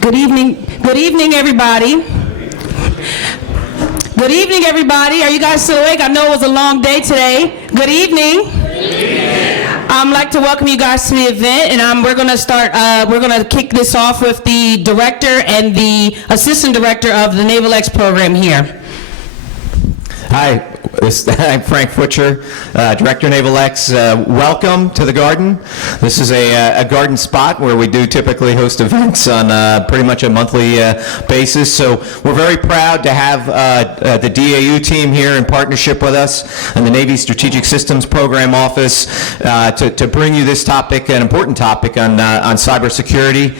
Good evening. Good evening, everybody. Good evening, everybody. Are you guys still awake? I know it was a long day today. Good evening. I'd like to welcome you guys to the event, and we're going to start. We're going to kick this off with the director and the assistant director of the Naval X program here. Hi, I'm Frank Butcher, Director Naval X. Welcome to the Garden. This is a garden spot where we do typically host events on pretty much a monthly basis. So we're very proud to have the DAU team here in partnership with us and the Navy Strategic Systems Program Office to bring you this topic, an important topic on cybersecurity.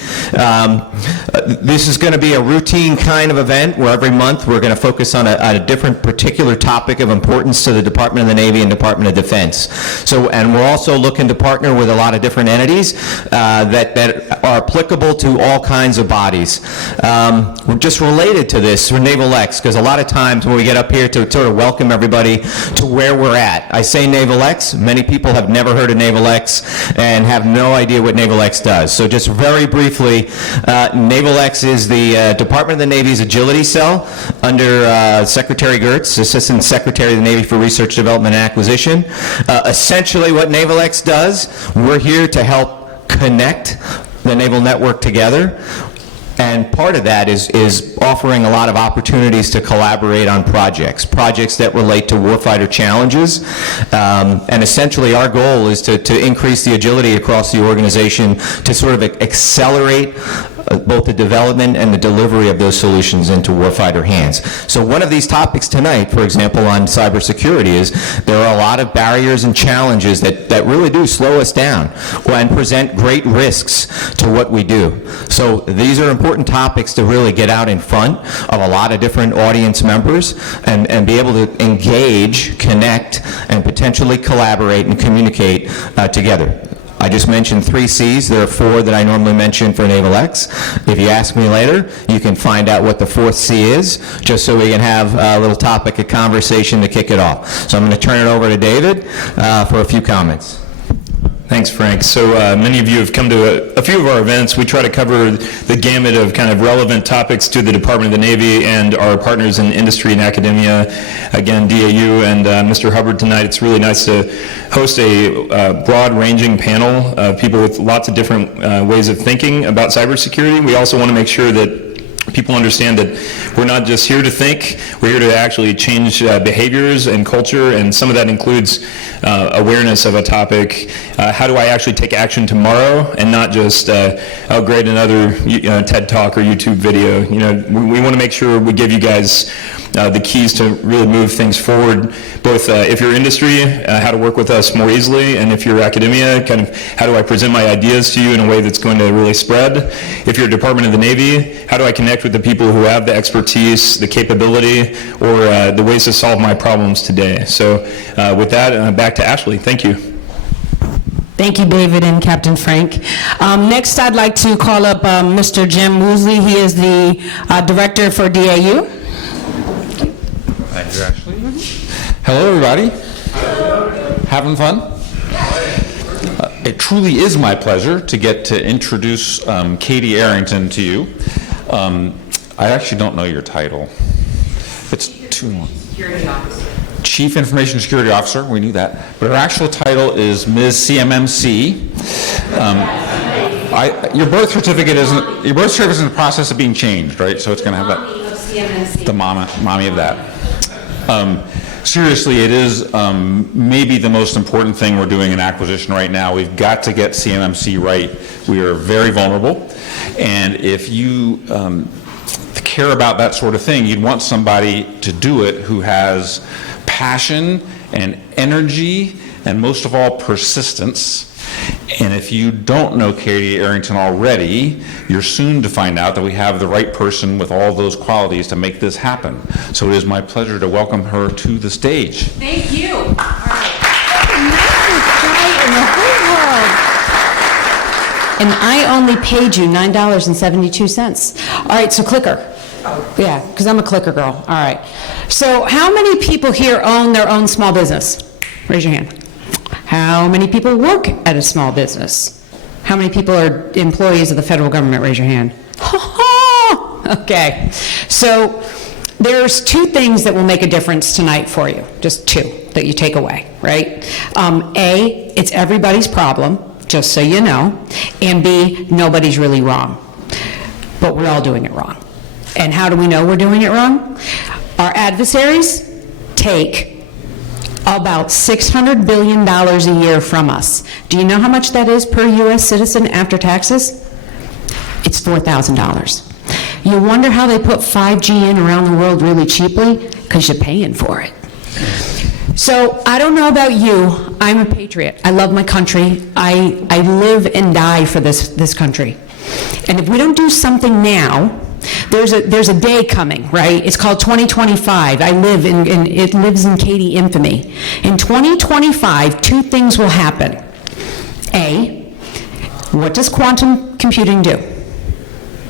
This is going to be a routine kind of event where every month we're going to focus on a different particular topic of importance to the Department of the Navy and Department of Defense. So, and we're also looking to partner with a lot of different entities that are applicable to all kinds of bodies. We're just related to this for Naval X, because a lot of times when we get up here to sort of welcome everybody to where we're at, I say Naval X, many people have never heard of Naval X and have no idea what Naval X does. So just very briefly, Naval X is the Department of the Navy's Agility Cell under Secretary Gertz, Assistant Secretary of the Navy for Research, Development, and Acquisition. Essentially what Naval X does, we're here to help connect the naval network together. And part of that is offering a lot of opportunities to collaborate on projects that relate to warfighter challenges. And essentially our goal is to increase the agility across the organization to sort of accelerate both the development and the delivery of those solutions into warfighter hands. So one of these topics tonight, for example, on cybersecurity is there are a lot of barriers and challenges that really do slow us down and present great risks to what we do. So these are important topics to really get out in front of a lot of different audience members and be able to engage, connect, and potentially collaborate and communicate together. I just mentioned 3 C's. There are 4 that I normally mention for Naval X. If you ask me later, you can find out what the 4th C is, just so we can have a little topic of conversation to kick it off. So I'm going to turn it over to David for a few comments. Thanks, Frank. So many of you have come to a few of our events. We try to cover the gamut of kind of relevant topics to the Department of the Navy and our partners in industry and academia. Again, DAU and Mr. Hubbard tonight. It's really nice to host a broad-ranging panel of people with lots of different ways of thinking about cybersecurity. We also want to make sure that people understand that we're not just here to think, we're here to actually change behaviors and culture, and some of that includes awareness of a topic. How do I actually take action tomorrow and not just, oh great, another TED Talk or YouTube video. You know, we want to make sure we give you guys the keys to really move things forward, both if you're industry, how to work with us more easily, and if you're academia, kind of how do I present my ideas to you in a way that's going to really spread. If you're Department of the Navy, how do I connect with the people who have the expertise, the capability, or the ways to solve my problems today. So with that, back to Ashley. Thank you. Thank you, David and Captain Frank. Next, I'd like to call up Mr. Jim Woosley. He is the director for DAU. Thank you, Ashley. Hello, everybody. Having fun? It truly is my pleasure to get to introduce Katy Arrington to you. I actually don't know your title. It's too long. Security Officer. Chief Information Security Officer, we knew that. But her actual title is Ms. CMMC. Your birth certificate is in the process of being changed, right? So it's going to have that. The mommy of that. Seriously, it is maybe the most important thing we're doing in acquisition right now. We've got to get CMMC right. We are very vulnerable, and if you care about that sort of thing, you'd want somebody to do it who has passion and energy and most of all persistence. And if you don't know Katy Arrington already, you're soon to find out that we have the right person with all those qualities to make this happen. So it is my pleasure to welcome her to the stage. Thank you. All right. Nicest guy in the whole world. And I only paid you $9.72. All right, so clicker. Yeah, because I'm a clicker girl. All right. So how many people here own their own small business? Raise your hand. How many people work at a small business? How many people are employees of the federal government? Raise your hand. Okay. So there's two things that will make a difference tonight for you, just two that you take away, right? A, it's everybody's problem, just so you know, and B, nobody's really wrong, but we're all doing it wrong. And how do we know we're doing it wrong? Our adversaries take about $600 billion a year from us. Do you know how much that is per U.S. citizen after taxes? It's $4,000. You wonder how they put 5G in around the world really cheaply? Because you're paying for it. So I don't know about you, I'm a patriot. I love my country. I live and die for this country. And if we don't do something now, there's a day coming, right? It's called 2025. It lives in Katy infamy. In 2025, two things will happen. A, what does quantum computing do?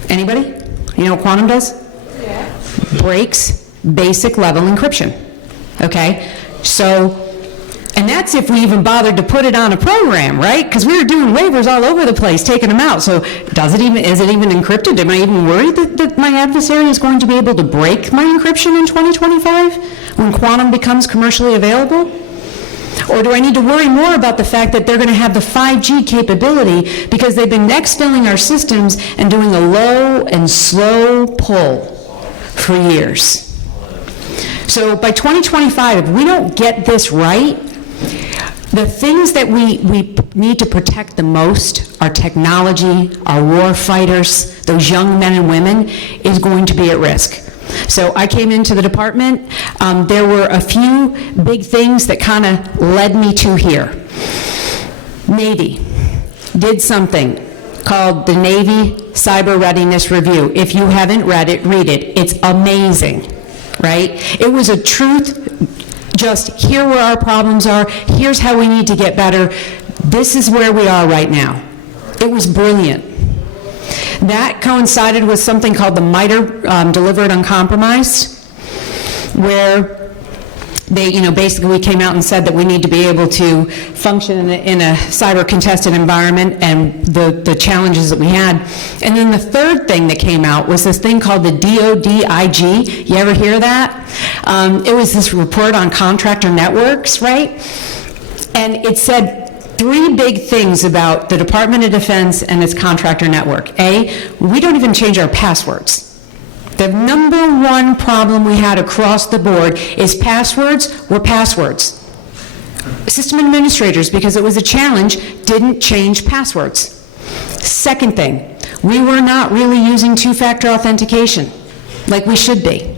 Anybody? You know what quantum does? Yeah. Breaks basic level encryption. Okay? So, and that's if we even bothered to put it on a program, right? Because we were doing waivers all over the place, taking them out. So is it even encrypted? Am I even worried that my adversary is going to be able to break my encryption in 2025 when quantum becomes commercially available? Or do I need to worry more about the fact that they're going to have the 5G capability because they've been next-filling our systems and doing a low and slow pull for years? So by 2025, if we don't get this right, the things that we need to protect the most, our technology, our war fighters, those young men and women, is going to be at risk. So I came into the department. There were a few big things that kind of led me to here. Navy did something called the Navy Cyber Readiness Review. If you haven't read it, read it. It's amazing, right? It was a truth, just here where our problems are, here's how we need to get better. This is where we are right now. It was brilliant. That coincided with something called the MITRE, Delivered Uncompromised, where they, basically we came out and said that we need to be able to function in a cyber contested environment and the challenges that we had. And then the third thing that came out was this thing called the DODIG. You ever hear that? It was this report on contractor networks, right? And it said three big things about the Department of Defense and its contractor network. A, we don't even change our passwords. The number one problem we had across the board is passwords were passwords. System administrators, because it was a challenge, didn't change passwords. Second thing, we were not really using two-factor authentication like we should be.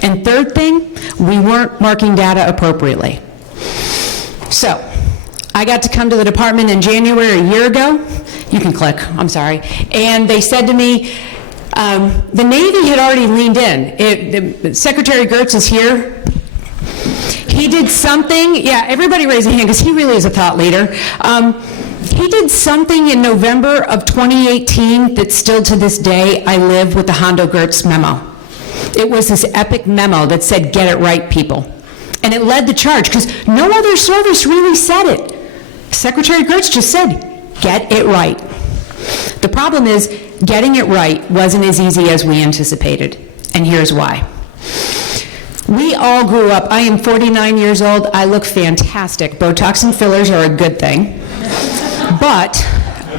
And third thing, we weren't marking data appropriately. So, I got to come to the department in January a year ago. You can click, I'm sorry. And they said to me, the Navy had already leaned in. Secretary Gertz is here. He did something, yeah, everybody raise a hand because he really is a thought leader. He did something in November of 2018 that still to this day I live with the Hondo Gertz memo. It was this epic memo that said, get it right, people. And it led the charge because no other service really said it. Secretary Gertz just said, get it right. The problem is, getting it right wasn't as easy as we anticipated, and here's why. We all grew up, I am 49 years old, I look fantastic. Botox and fillers are a good thing. But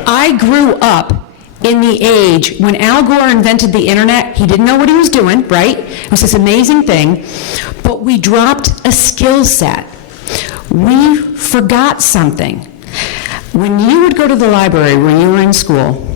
I grew up in the age when Al Gore invented the internet. He didn't know what he was doing, right? It was this amazing thing, but we dropped a skill set. We forgot something. When you would go to the library when you were in school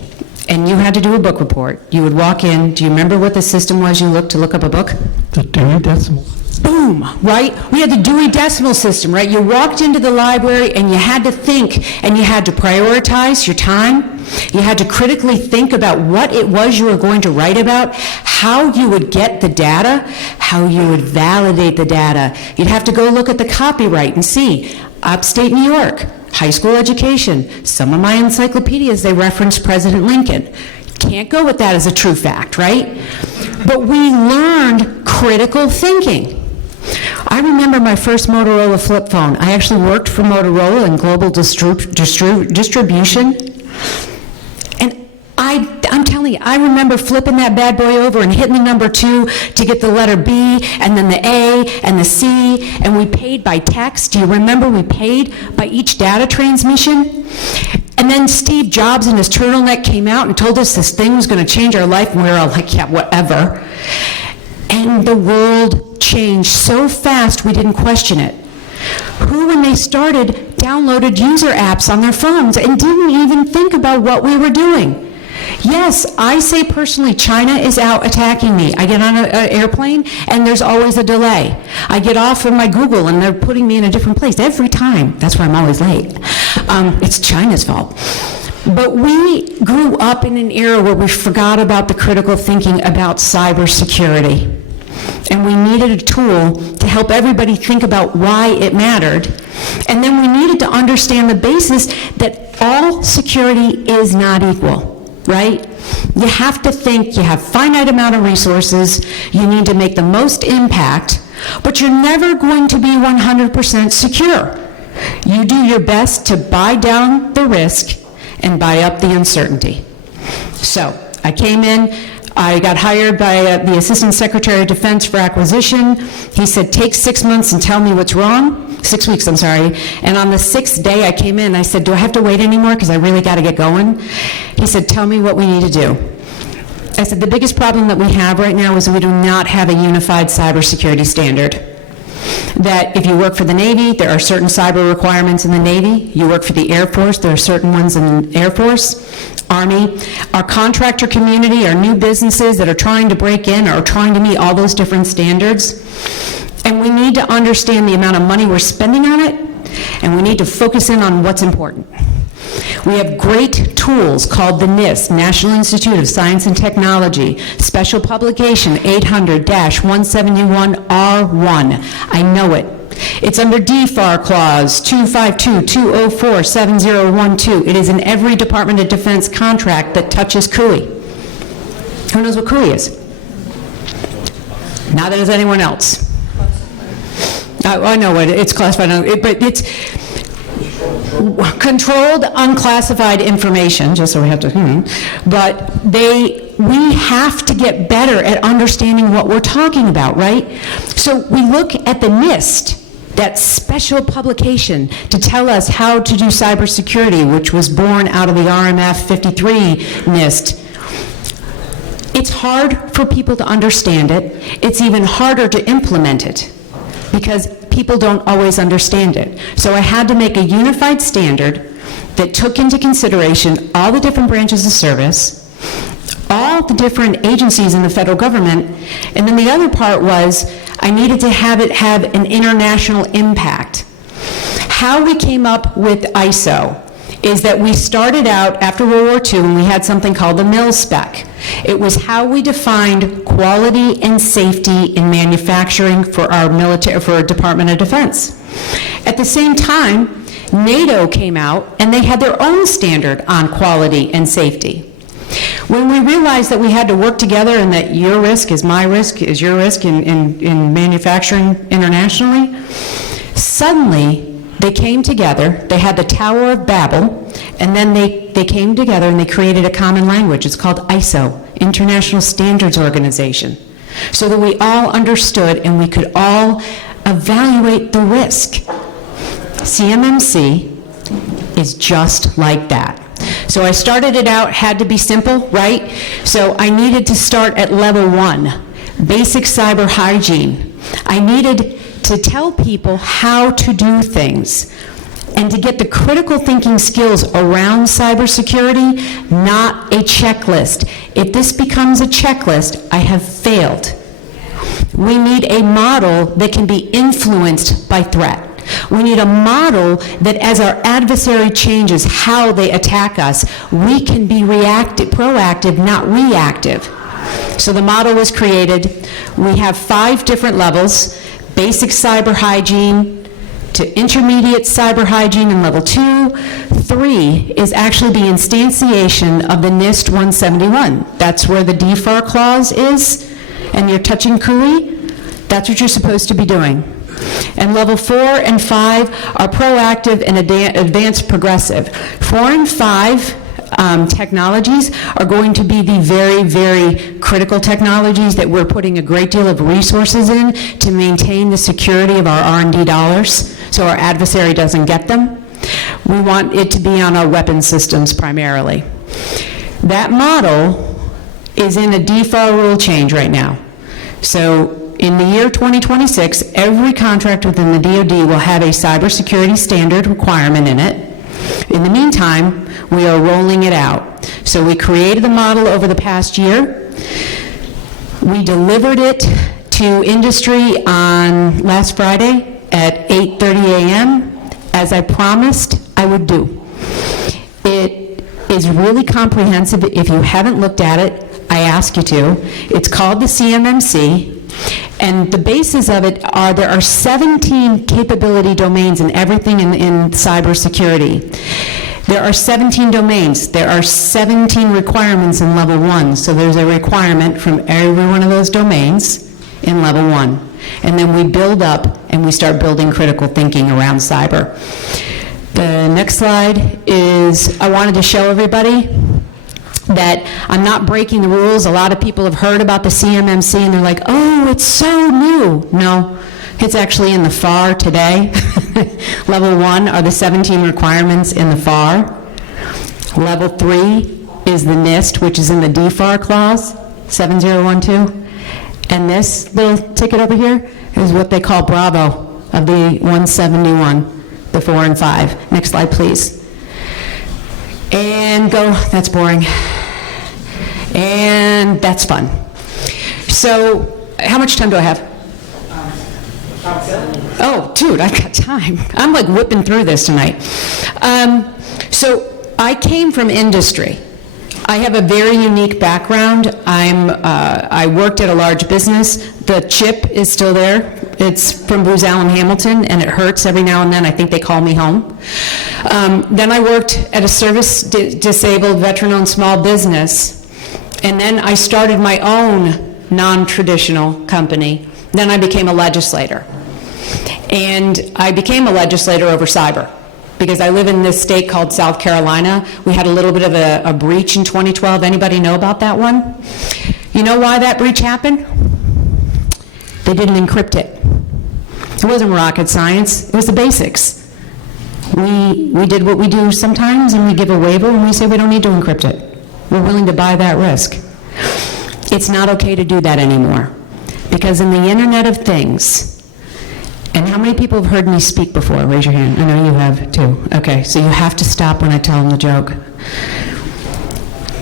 and you had to do a book report, you would walk in. Do you remember what the system was you looked to look up a book? The Dewey Decimal. Boom, right? We had the Dewey Decimal System, right? You walked into the library and you had to think and you had to prioritize your time. You had to critically think about what it was you were going to write about, how you would get the data, how you would validate the data. You'd have to go look at the copyright and see, upstate New York, high school education. Some of my encyclopedias, they reference President Lincoln. Can't go with that as a true fact, right? But we learned critical thinking. I remember my first Motorola flip phone. I actually worked for Motorola in global distribution. And I'm telling telling you, I remember flipping that bad boy over and hitting the number 2 to get the letter B, and then the A, and the C, and we paid by text. Do you remember we paid by each data transmission? And then Steve Jobs in his turtleneck came out and told us this thing was going to change our life, and we were all like, yeah, whatever. And the world changed so fast we didn't question it. Who, when they started, downloaded user apps on their phones and didn't even think about what we were doing? Yes, I say personally, China is out attacking me. I get on an airplane, and there's always a delay. I get off of my Google, and they're putting me in a different place every time. That's why I'm always late. It's China's fault. But we grew up in an era where we forgot about the critical thinking about cybersecurity. And we needed a tool to help everybody think about why it mattered. And then we needed to understand the basis that all security is not equal, right? You have to think you have finite amount of resources, you need to make the most impact, but you're never going to be 100% secure. You do your best to buy down the risk and buy up the uncertainty. So I came in, I got hired by the Assistant Secretary of Defense for acquisition. He said, take 6 months and tell me what's wrong. 6 weeks, I'm sorry. And on the 6th day I came in, I said, do I have to wait anymore because I really got to get going? He said, tell me what we need to do. I said, the biggest problem that we have right now is we do not have a unified cybersecurity standard. That if you work for the Navy, there are certain cyber requirements in the Navy. You work for the Air Force, there are certain ones in the Air Force, Army. Our contractor community, our new businesses that are trying to break in are trying to meet all those different standards. And we need to understand the amount of money we're spending on it, and we need to focus in on what's important. We have great tools called the NIST, National Institute of Science and Technology, special publication 800-171R1. I know it. It's under DFAR clause 252-204-7012. It is in every Department of Defense contract that touches CUI. Who knows what CUI is? Neither does anyone else. I know what it's classified, but it's controlled unclassified information, just so we have to, but we have to get better at understanding what we're talking about, right? So we look at the NIST, that special publication to tell us how to do cybersecurity, which was born out of the RMF 53 NIST. It's hard for people to understand it. It's even harder to implement it because people don't always understand it. So I had to make a unified standard that took into consideration all the different branches of service, all the different agencies in the federal government, and then the other part was I needed to have it have an international impact. How we came up with ISO is that we started out after World War II and we had something called the MIL spec. It was how we defined quality and safety in manufacturing for our military, for our Department of Defense. At the same time, NATO came out and they had their own standard on quality and safety. When we realized that we had to work together and that your risk is my risk, is your risk in manufacturing internationally, suddenly they came together, they had the Tower of Babel, and then they came together and they created a common language. It's called ISO, International Standards Organization, so that we all understood and we could all evaluate the risk. CMMC is just like that. So I started it out, had to be simple, right? So I needed to start at level 1, basic cyber hygiene. I needed to tell people how to do things and to get the critical thinking skills around cybersecurity, not a checklist. If this becomes a checklist, I have failed. We need a model that can be influenced by threat. We need a model that as our adversary changes how they attack us, we can be proactive, not reactive. So the model was created. We have 5 different levels: basic cyber hygiene to intermediate cyber hygiene in level 2. 3 is actually the instantiation of the NIST 171. That's where the DFAR clause is, and you're touching CUI. That's what you're supposed to be doing. And level 4 and 5 are proactive and advanced progressive. 4 and 5 technologies are going to be the very, very critical technologies that we're putting a great deal of resources in to maintain the security of our R&D dollars so our adversary doesn't get them. We want it to be on our weapon systems primarily. That model is in a default rule change right now. So in the year 2026, every contract within the DoD will have a cybersecurity standard requirement in it. In the meantime, we are rolling it out. So we created the model over the past year. We delivered it to industry on last Friday at 8:30 a.m., as I promised I would do. It is really comprehensive. If you haven't looked at it, I ask you to. It's called the CMMC. And the basis of it are, there are 17 capability domains in everything in cybersecurity. There are 17 domains. There are 17 requirements in level 1. So there's a requirement from every one of those domains in level 1. And then we build up and we start building critical thinking around cyber. The next slide is, I wanted to show everybody that I'm not breaking the rules. A lot of people have heard about the CMMC and they're like, oh, it's so new. No, it's actually in the FAR today. Level 1 are the 17 requirements in the FAR. Level 3 is the NIST, which is in the DFAR clause, 7012. And this little ticket over here is what they call Bravo of the 171, the 4 and 5. Next slide, please. And go, that's boring. And that's fun. So, how much time do I have? Oh, dude, I've got time. I'm like whipping through this tonight. So, I came from industry. I have a very unique background. I worked at a large business. The chip is still there. It's from Booz Allen Hamilton, and it hurts every now and then. I think they call me home. Then I worked at a service-disabled, veteran-owned small business, and then I started my own non-traditional company. Then I became a legislator. And I became a legislator over cyber, because I live in this state called South Carolina. We had a little bit of a breach in 2012. Anybody know about that one? You know why that breach happened? They didn't encrypt it. It wasn't rocket science. It was the basics. We did what we do sometimes, and we give a waiver, and we say we don't need to encrypt it. We're willing to buy that risk. It's not okay to do that anymore, because in the Internet of Things, and how many people have heard me speak before? Raise your hand. I know you have too. Okay, so you have to stop when I tell them the joke.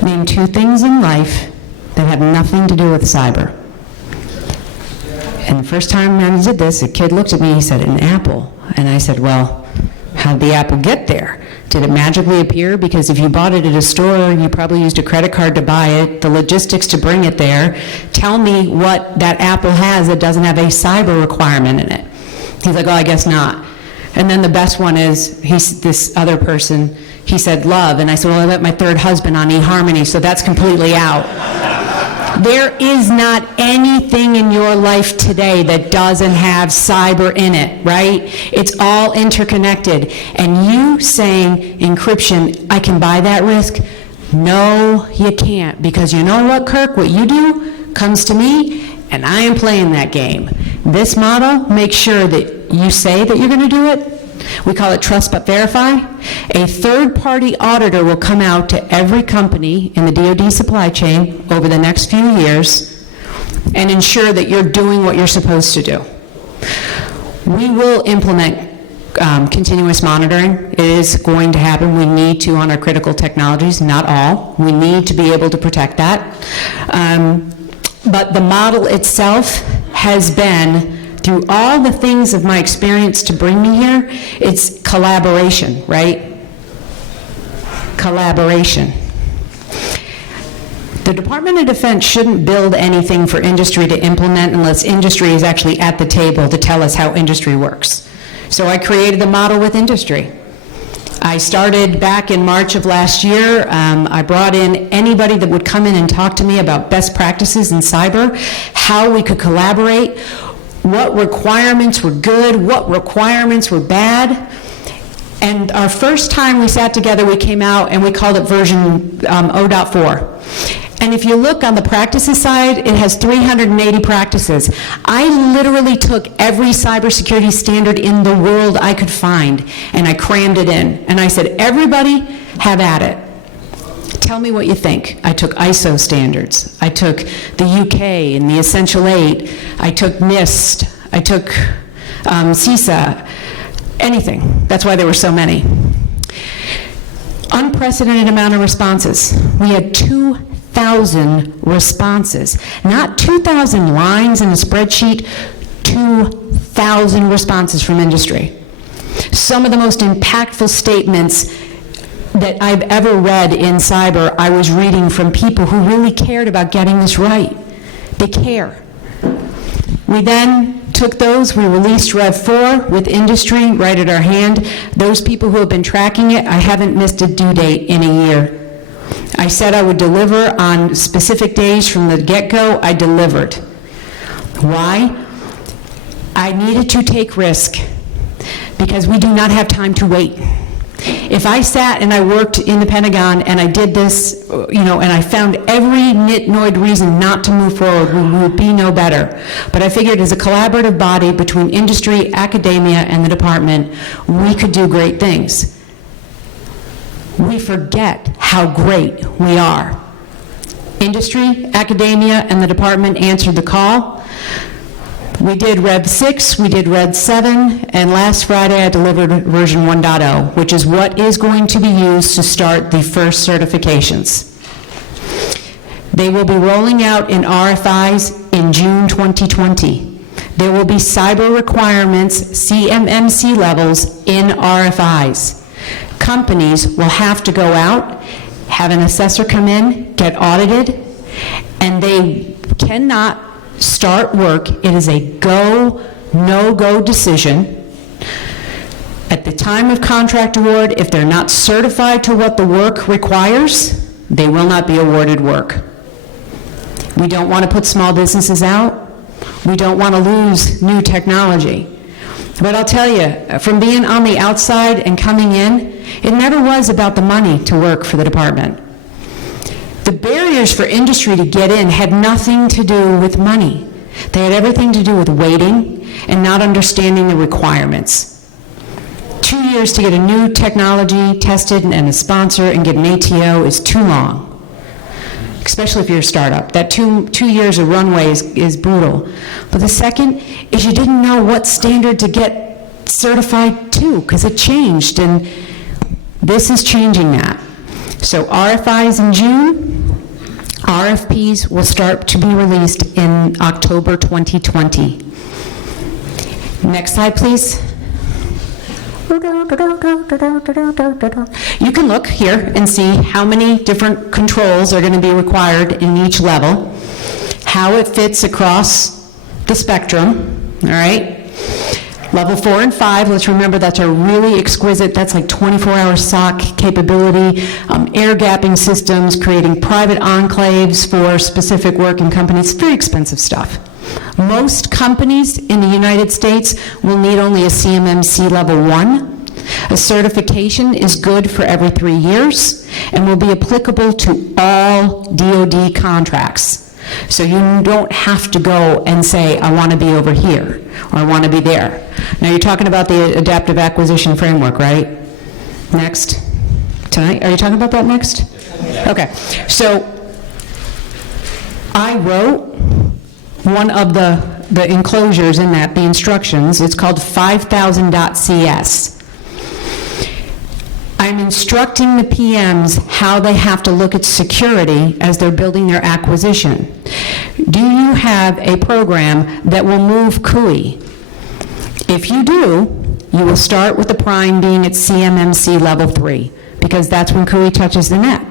Name 2 things in life that have nothing to do with cyber. And the first time I did this, a kid looked at me, he said, an apple. And I said, well, how did the apple get there? Did it magically appear? Because if you bought it at a store, you probably used a credit card to buy it, the logistics to bring it there. Tell me what that apple has that doesn't have a cyber requirement in it. He's like, oh, I guess not. And then the best one is, this other person, he said love. And I said, well, I met my 3rd husband on eHarmony, so that's completely out. There is not anything in your life today that doesn't have cyber in it, right? It's all interconnected. And you saying encryption, I can buy that risk? No, you can't. Because you know what, Kirk? What you do comes to me, and I am playing that game. This model makes sure that you say that you're going to do it. We call it trust but verify. A third-party auditor will come out to every company in the DoD supply chain over the next few years and ensure that you're doing what you're supposed to do. We will implement continuous monitoring. It is going to happen. We need to on our critical technologies, not all. We need to be able to protect that. But the model itself has been, through all the things of my experience to bring me here, it's collaboration, right? Collaboration. The Department of Defense shouldn't build anything for industry to implement unless industry is actually at the table to tell us how industry works. So I created the model with industry. I started back in March of last year. I brought in anybody that would come in and talk to me about best practices in cyber, how we could collaborate, what requirements were good, what requirements were bad. And our first time we sat together, we came out and we called it version 0.4. And if you look on the practices side, it has 380 practices. I literally took every cybersecurity standard in the world I could find, and I crammed it in. And I said, everybody, have at it. Tell me what you think. I took ISO standards. I took the UK and the Essential 8. I took NIST. I took CISA. Anything. That's why there were so many. Unprecedented amount of responses. We had 2,000 responses. Not 2,000 lines in a spreadsheet, 2,000 responses from industry. Some of the most impactful statements that I've ever read in cyber, I was reading from people who really cared about getting this right. They care. We then took those, we released Rev 4 with industry right at our hand. Those people who have been tracking it, I haven't missed a due date in a year. I said I would deliver on specific days from the get-go. I delivered. Why? I needed to take risk because we do not have time to wait. If I sat and I worked in the Pentagon and I did this, and I found every nitnoid reason not to move forward, we would be no better. But I figured as a collaborative body between industry, academia, and the department, we could do great things. We forget how great we are. Industry, academia, and the department answered the call. We did Rev 6, we did Rev 7, and last Friday I delivered version 1.0, which is what is going to be used to start the first certifications. They will be rolling out in RFIs in June 2020. There will be cyber requirements, CMMC levels, in RFIs. Companies will have to go out, have an assessor come in, get audited, and they cannot start work. It is a go, no-go decision. At the time of contract award, if they're not certified to what the work requires, they will not be awarded work. We don't want to put small businesses out. We don't want to lose new technology. But I'll tell you, from being on the outside and coming in, it never was about the money to work for the department. The barriers for industry to get in had nothing to do with money. They had everything to do with waiting and not understanding the requirements. 2 years to get a new technology tested and a sponsor and get an ATO is too long, especially if you're a startup. That two years of runway is brutal. But the second is you didn't know what standard to get certified to because it changed, and this is changing that. So RFIs in June, RFPs will start to be released in October 2020. Next slide, please. You can look here and see how many different controls are going to be required in each level, how it fits across the spectrum, all right? Level 4 and 5, let's remember that's a really exquisite, that's like 24-hour SOC capability, air gapping systems, creating private enclaves for specific work in companies, very expensive stuff. Most companies in the United States will need only a CMMC Level 1. A certification is good for every 3 years and will be applicable to all DoD contracts. So you don't have to go and say, I want to be over here, or I want to be there. Now you're talking about the Adaptive Acquisition Framework, right? Next. Tonight? Are you talking about that next? Okay. So I wrote one of the enclosures in that, the instructions. It's called 5000.cs. I'm instructing the PMs how they have to look at security as they're building their acquisition. Do you have a program that will move CUI? If you do, you will start with the prime being at CMMC Level 3, because that's when CUI touches the net.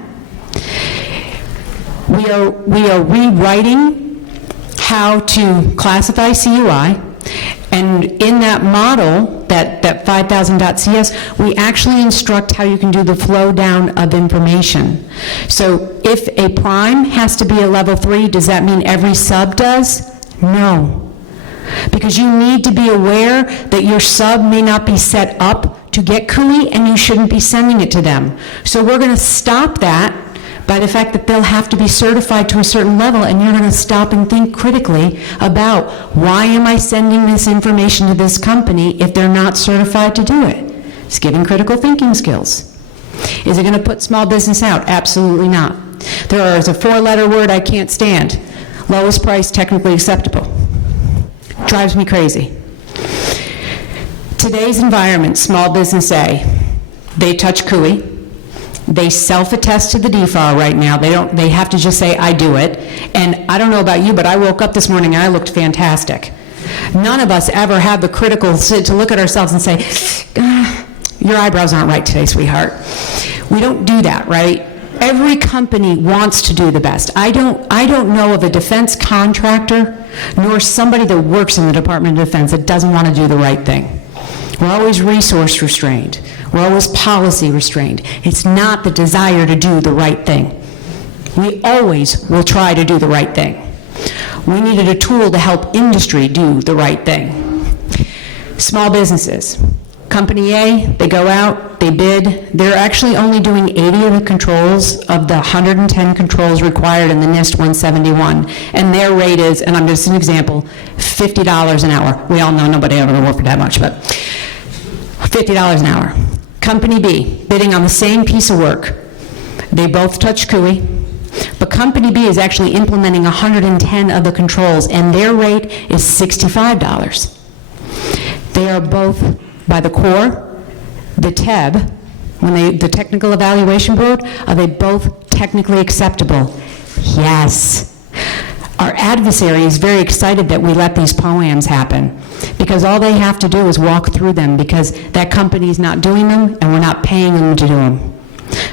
We are rewriting how to classify CUI, and in that model, that 5000.cs, we actually instruct how you can do the flow down of information. So if a prime has to be a level 3, does that mean every sub does? No. Because you need to be aware that your sub may not be set up to get CUI, and you shouldn't be sending it to them. So we're going to stop that by the fact that they'll have to be certified to a certain level, and you're going to stop and think critically about, why am I sending this information to this company if they're not certified to do it? It's giving critical thinking skills. Is it going to put small business out? Absolutely not. There is a 4-letter word I can't stand. Lowest price, technically acceptable. Drives me crazy. Today's environment, small business A, they touch CUI. They self-attest to the default right now. They have to just say, I do it. And I don't know about you, but I woke up this morning and I looked fantastic. None of us ever have the critical to look at ourselves and say, your eyebrows aren't right today, sweetheart. We don't do that, right? Every company wants to do the best. I don't know of a defense contractor nor somebody that works in the Department of Defense that doesn't want to do the right thing. We're always resource restrained. We're always policy restrained. It's not the desire to do the right thing. We always will try to do the right thing. We needed a tool to help industry do the right thing. Small businesses. Company A, they go out, they bid. They're actually only doing 80 of the controls of the 110 controls required in the NIST 171. And their rate is, and I'm just an example, $50 an hour. We all know nobody ever worked for that much, but $50 an hour. Company B, bidding on the same piece of work. They both touch CUI, but Company B is actually implementing 110 of the controls, and their rate is $65. They are both, by the core, the TEB, the Technical Evaluation Board, are they both technically acceptable? Yes. Our adversary is very excited that we let these POAMs happen, because all they have to do is walk through them, because that company's not doing them and we're not paying them to do them.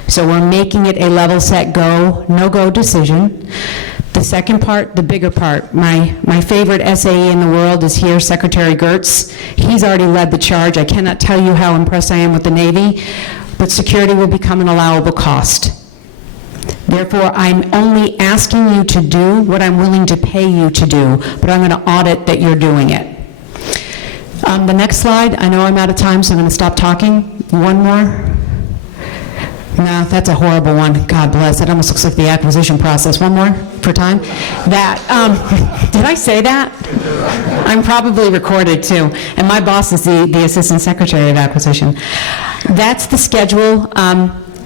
So we're making it a level set go, no-go decision. The second part, the bigger part, my favorite SAE in the world is here, Secretary Gertz. He's already led the charge. I cannot tell you how impressed I am with the Navy, but security will become an allowable cost. Therefore, I'm only asking you to do what I'm willing to pay you to do, but I'm going to audit that you're doing it. The next slide, I know I'm out of time, so I'm going to stop talking. One more. No, that's a horrible one. God bless. It almost looks like the acquisition process. One more for time. That, did I say that? I'm probably recorded too. And my boss is the Assistant Secretary of Acquisition. That's the schedule.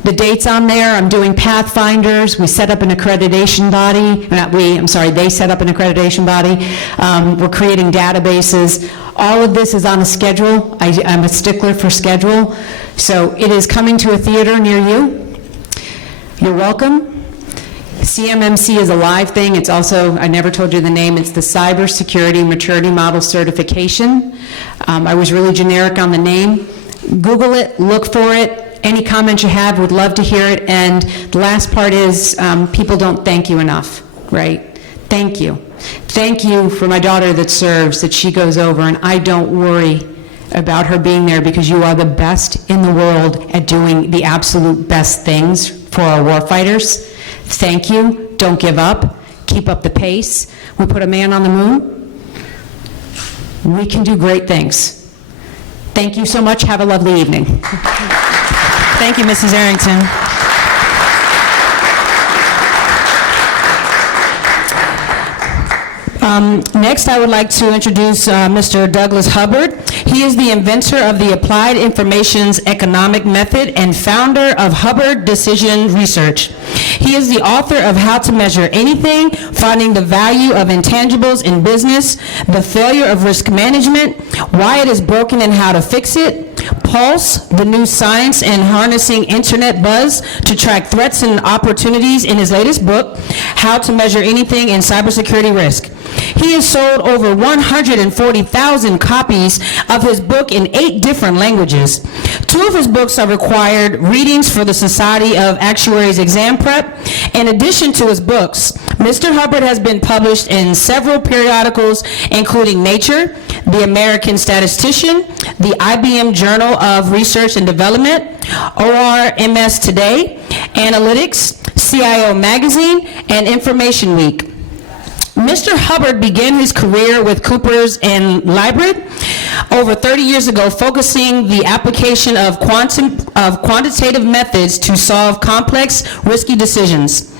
The dates on there, I'm doing Pathfinders. We set up an accreditation body. Not we, I'm sorry, they set up an accreditation body. We're creating databases. All of this is on a schedule. I'm a stickler for schedule. So it is coming to a theater near you. You're welcome. CMMC is a live thing. It's also, I never told you the name, it's the Cybersecurity Maturity Model Certification. I was really generic on the name. Google it, look for it. Any comments you have, would love to hear it. And the last part is, people don't thank you enough, right? Thank you. Thank you for my daughter that serves, that she goes over, and I don't worry about her being there, because you are the best in the world at doing the absolute best things for our warfighters. Thank you. Don't give up. Keep up the pace. We put a man on the moon. We can do great things. Thank you so much. Have a lovely evening. Thank you, Mrs. Arrington. Next, I would like to introduce Mr. Douglas Hubbard. He is the inventor of the Applied Information's Economic Method and founder of Hubbard Decision Research. He is the author of How to Measure Anything, Finding the Value of Intangibles in Business, The Failure of Risk Management, Why It is Broken and How to Fix It, Pulse, the New Science and Harnessing Internet Buzz to Track Threats and Opportunities in his latest book, How to Measure Anything in Cybersecurity Risk. He has sold over 140,000 copies of his book in 8 different languages. 2 of his books are required readings for the Society of Actuaries Exam Prep. In addition to his books, Mr. Hubbard has been published in several periodicals, including Nature, The American Statistician, the IBM Journal of Research and Development, ORMS Today, Analytics, CIO Magazine, and Information Week. Mr. Hubbard began his career with Coopers and Liebert over 30 years ago, focusing the application of quantitative methods to solve complex, risky decisions.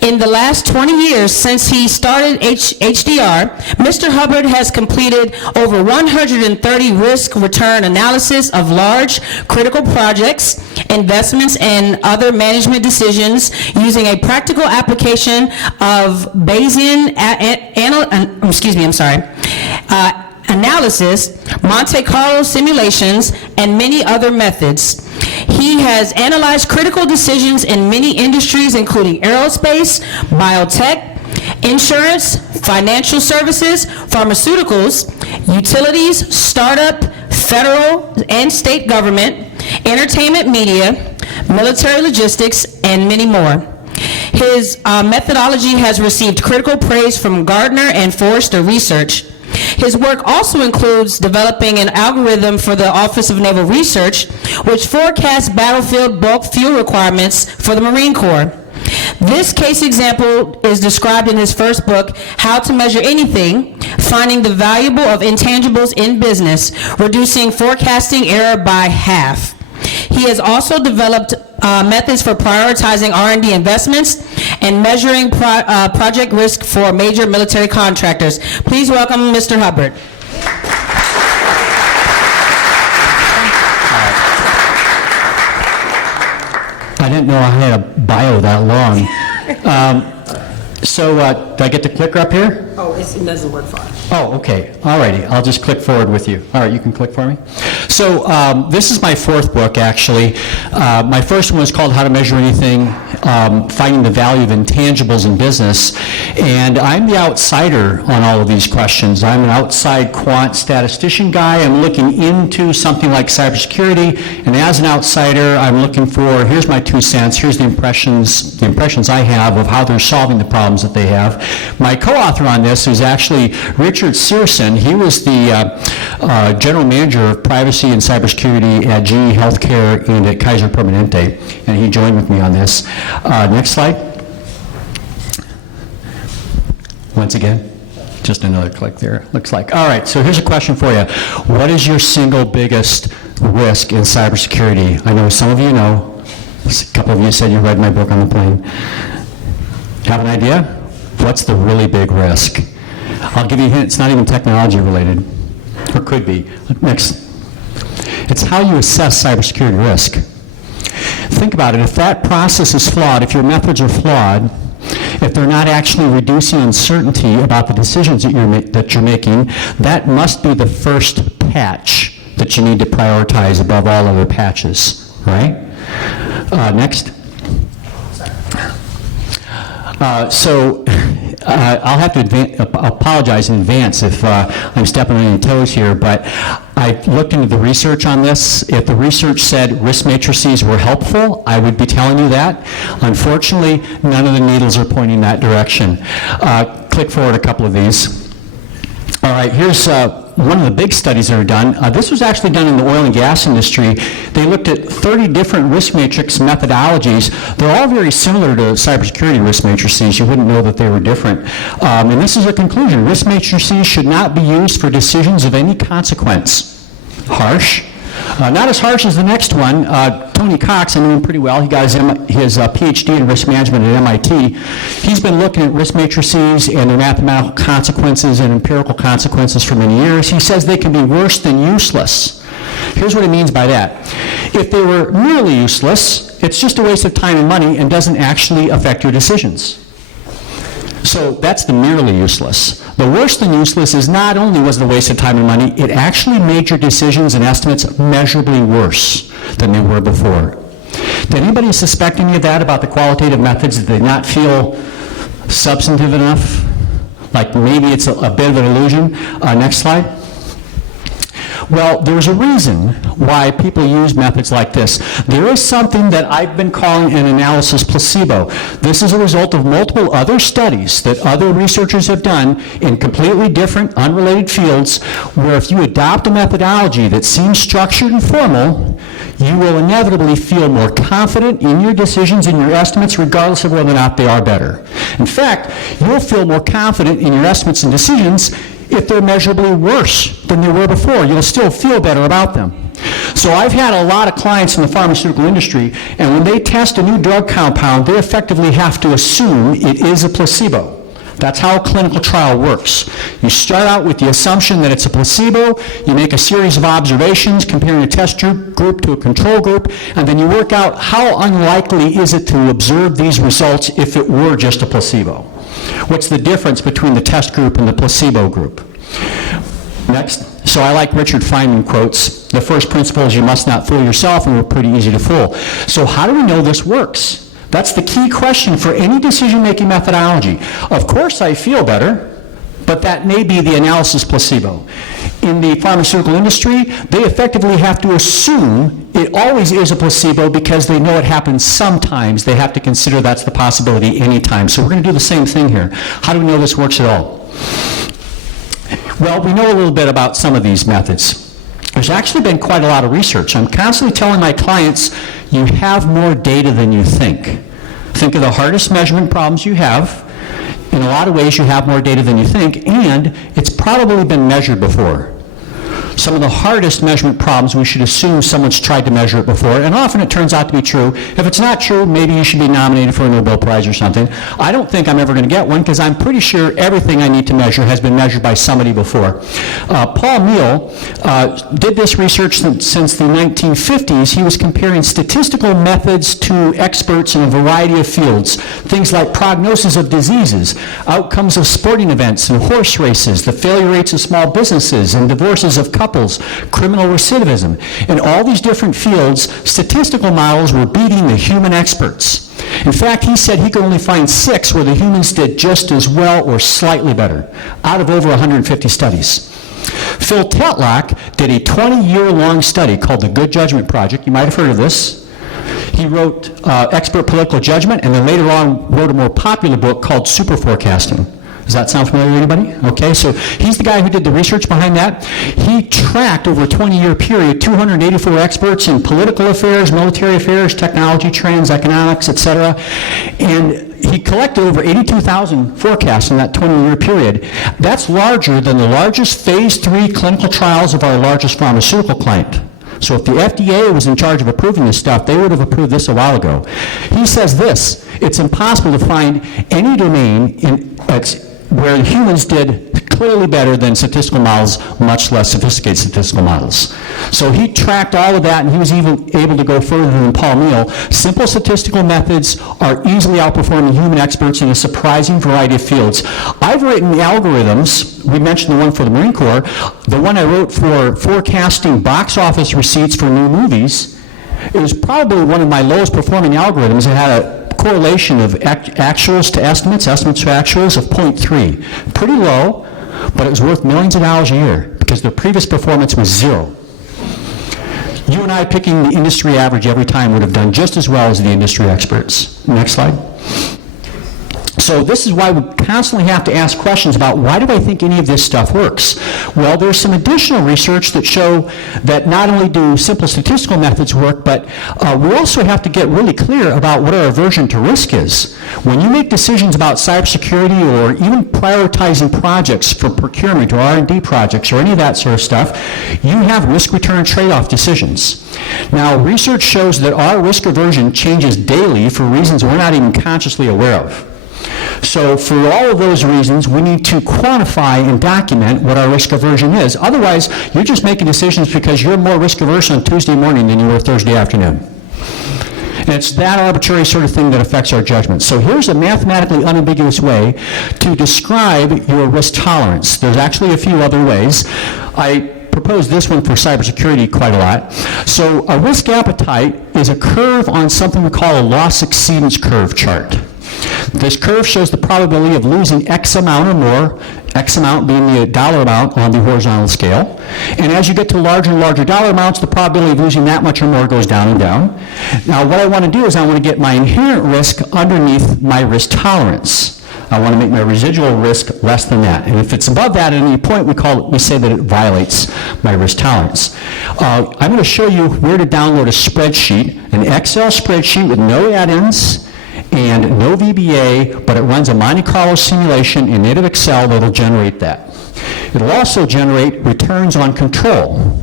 In the last 20 years since he started HDR, Mr. Hubbard has completed over 130 risk-return analysis of large, critical projects, investments, and other management decisions using a practical application of Bayesian analysis, Monte Carlo simulations, and many other methods. He has analyzed critical decisions in many industries, including aerospace, biotech, insurance, financial services, pharmaceuticals, utilities, startup, federal and state government, entertainment media, military logistics, and many more. His methodology has received critical praise from Gardner and Forrester Research. His work also includes developing an algorithm for the Office of Naval Research, which forecasts battlefield bulk fuel requirements for the Marine Corps. This case example is described in his first book, How to Measure Anything, Finding the Value of Intangibles in Business, Reducing Forecasting Error by Half. He has also developed methods for prioritizing R&D investments and measuring project risk for major military contractors. Please welcome Mr. Hubbard. I didn't know I had a bio that long. Do I get the clicker up here? Oh, it doesn't work for us. Oh, okay. All righty. I'll just click forward with you. All right, you can click for me. So this is my fourth book, actually. My first one was called How to Measure Anything, Finding the Value of Intangibles in Business. And I'm the outsider on all of these questions. I'm an outside quant statistician guy. I'm looking into something like cybersecurity. And as an outsider, I'm looking for, here's my 2 cents, here's the impressions I have of how they're solving the problems that they have. My co-author on this is actually Richard Searson. He was the general manager of privacy and cybersecurity at GE Healthcare and at Kaiser Permanente, and he joined with me on this. Next slide. Once again, just another click there, looks like. All right, so here's a question for you. What is your single biggest risk in cybersecurity? I know some of you know. A couple of you said you read my book on the plane. Have an idea? What's the really big risk? I'll give you a hint, it's not even technology related, or could be. Next. It's how you assess cybersecurity risk. Think about it, if that process is flawed, if your methods are flawed, if they're not actually reducing uncertainty about the decisions that you're making, that must be the first patch that you need to prioritize above all other patches, right? Next. I'll have to apologize in advance if I'm stepping on any toes here, but I looked into the research on this. If the research said risk matrices were helpful, I would be telling you that. Unfortunately, none of the needles are pointing that direction. Click forward a couple of these. All right, here's one of the big studies that are done. This was actually done in the oil and gas industry. They looked at 30 different risk matrix methodologies. They're all very similar to cybersecurity risk matrices. You wouldn't know that they were different. And this is a conclusion. Risk matrices should not be used for decisions of any consequence. Harsh. Not as harsh as the next one. Tony Cox, I know him pretty well. He got his PhD in risk management at MIT. He's been looking at risk matrices and their mathematical consequences and empirical consequences for many years. He says they can be worse than useless. Here's what he means by that. If they were merely useless, it's just a waste of time and money and doesn't actually affect your decisions. So that's the merely useless. The worse than useless is not only was it a waste of time and money, it actually made your decisions and estimates measurably worse than they were before. Did anybody suspect any of that about the qualitative methods? Did they not feel substantive enough? Like maybe it's a bit of an illusion? Next slide. Well, there's a reason why people use methods like this. There is something that I've been calling an analysis placebo. This is a result of multiple other studies that other researchers have done in completely different, unrelated fields, where if you adopt a methodology that seems structured and formal, you will inevitably feel more confident in your decisions and your estimates, regardless of whether or not they are better. In fact, you'll feel more confident in your estimates and decisions if they're measurably worse than they were before. You'll still feel better about them. So I've had a lot of clients in the pharmaceutical industry, and when they test a new drug compound, they effectively have to assume it is a placebo. That's how a clinical trial works. You start out with the assumption that it's a placebo, you make a series of observations comparing a test group to a control group, and then you work out how unlikely is it to observe these results if it were just a placebo. What's the difference between the test group and the placebo group? Next. So I like Richard Feynman quotes. The first principle is you must not fool yourself, and we're pretty easy to fool. So how do we know this works? That's the key question for any decision-making methodology. Of course I feel better, but that may be the analysis placebo. In the pharmaceutical industry, they effectively have to assume it always is a placebo because they know it happens sometimes. They have to consider that's the possibility anytime. So we're going to do the same thing here. How do we know this works at all? Well, we know a little bit about some of these methods. There's actually been quite a lot of research. I'm constantly telling my clients, you have more data than you think. Think of the hardest measurement problems you have. In a lot of ways, you have more data than you think, and it's probably been measured before. Some of the hardest measurement problems, we should assume someone's tried to measure it before, and often it turns out to be true. If it's not true, maybe you should be nominated for a Nobel Prize or something. I don't think I'm ever going to get one because I'm pretty sure everything I need to measure has been measured by somebody before. Paul Meehl did this research since the 1950s. He was comparing statistical methods to experts in a variety of fields, things like prognosis of diseases, outcomes of sporting events and horse races, the failure rates of small businesses and divorces of couples, criminal recidivism. In all these different fields, statistical models were beating the human experts. In fact, he said he could only find 6 where the humans did just as well or slightly better, out of over 150 studies. Phil Tetlock did a 20-year-long study called the Good Judgment Project. You might have heard of this. He wrote Expert Political Judgment, and then later on wrote a more popular book called Super Forecasting. Does that sound familiar to anybody? Okay, so he's the guy who did the research behind that. He tracked over a 20-year period 284 experts in political affairs, military affairs, technology trends, economics, etc. And he collected over 82,000 forecasts in that 20-year period. That's larger than the largest phase 3 clinical trials of our largest pharmaceutical client. So if the FDA was in charge of approving this stuff, they would have approved this a while ago. He says this: it's impossible to find any domain where humans did clearly better than statistical models, much less sophisticated statistical models. So he tracked all of that, and he was even able to go further than Paul Meehl. Simple statistical methods are easily outperforming human experts in a surprising variety of fields. I've written algorithms. We mentioned the one for the Marine Corps. The one I wrote for forecasting box office receipts for new movies is probably one of my lowest performing algorithms. It had a correlation of actuals to estimates, estimates to actuals of 0.3. Pretty low, but it was worth millions of dollars a year because the previous performance was 0. You and I picking the industry average every time would have done just as well as the industry experts. Next slide. So this is why we constantly have to ask questions about why do I think any of this stuff works? Well, there's some additional research that show that not only do simple statistical methods work, but we also have to get really clear about what our aversion to risk is. When you make decisions about cybersecurity or even prioritizing projects for procurement or R&D projects or any of that sort of stuff, you have risk-return trade-off decisions. Now, research shows that our risk aversion changes daily for reasons we're not even consciously aware of. So for all of those reasons, we need to quantify and document what our risk aversion is. Otherwise, you're just making decisions because you're more risk averse on Tuesday morning than you were Thursday afternoon. And it's that arbitrary sort of thing that affects our judgment. So here's a mathematically unambiguous way to describe your risk tolerance. There's actually a few other ways. I propose this one for cybersecurity quite a lot. So a risk appetite is a curve on something we call a loss exceedance curve chart. This curve shows the probability of losing X amount or more, X amount being the dollar amount on the horizontal scale. And as you get to larger and larger dollar amounts, the probability of losing that much or more goes down and down. Now what I want to do is I want to get my inherent risk underneath my risk tolerance. I want to make my residual risk less than that. And if it's above that at any point, we say that it violates my risk tolerance. I'm going to show you where to download a spreadsheet, an Excel spreadsheet with no add-ins and no VBA, but it runs a Monte Carlo simulation in native Excel that'll generate that. It'll also generate returns on control.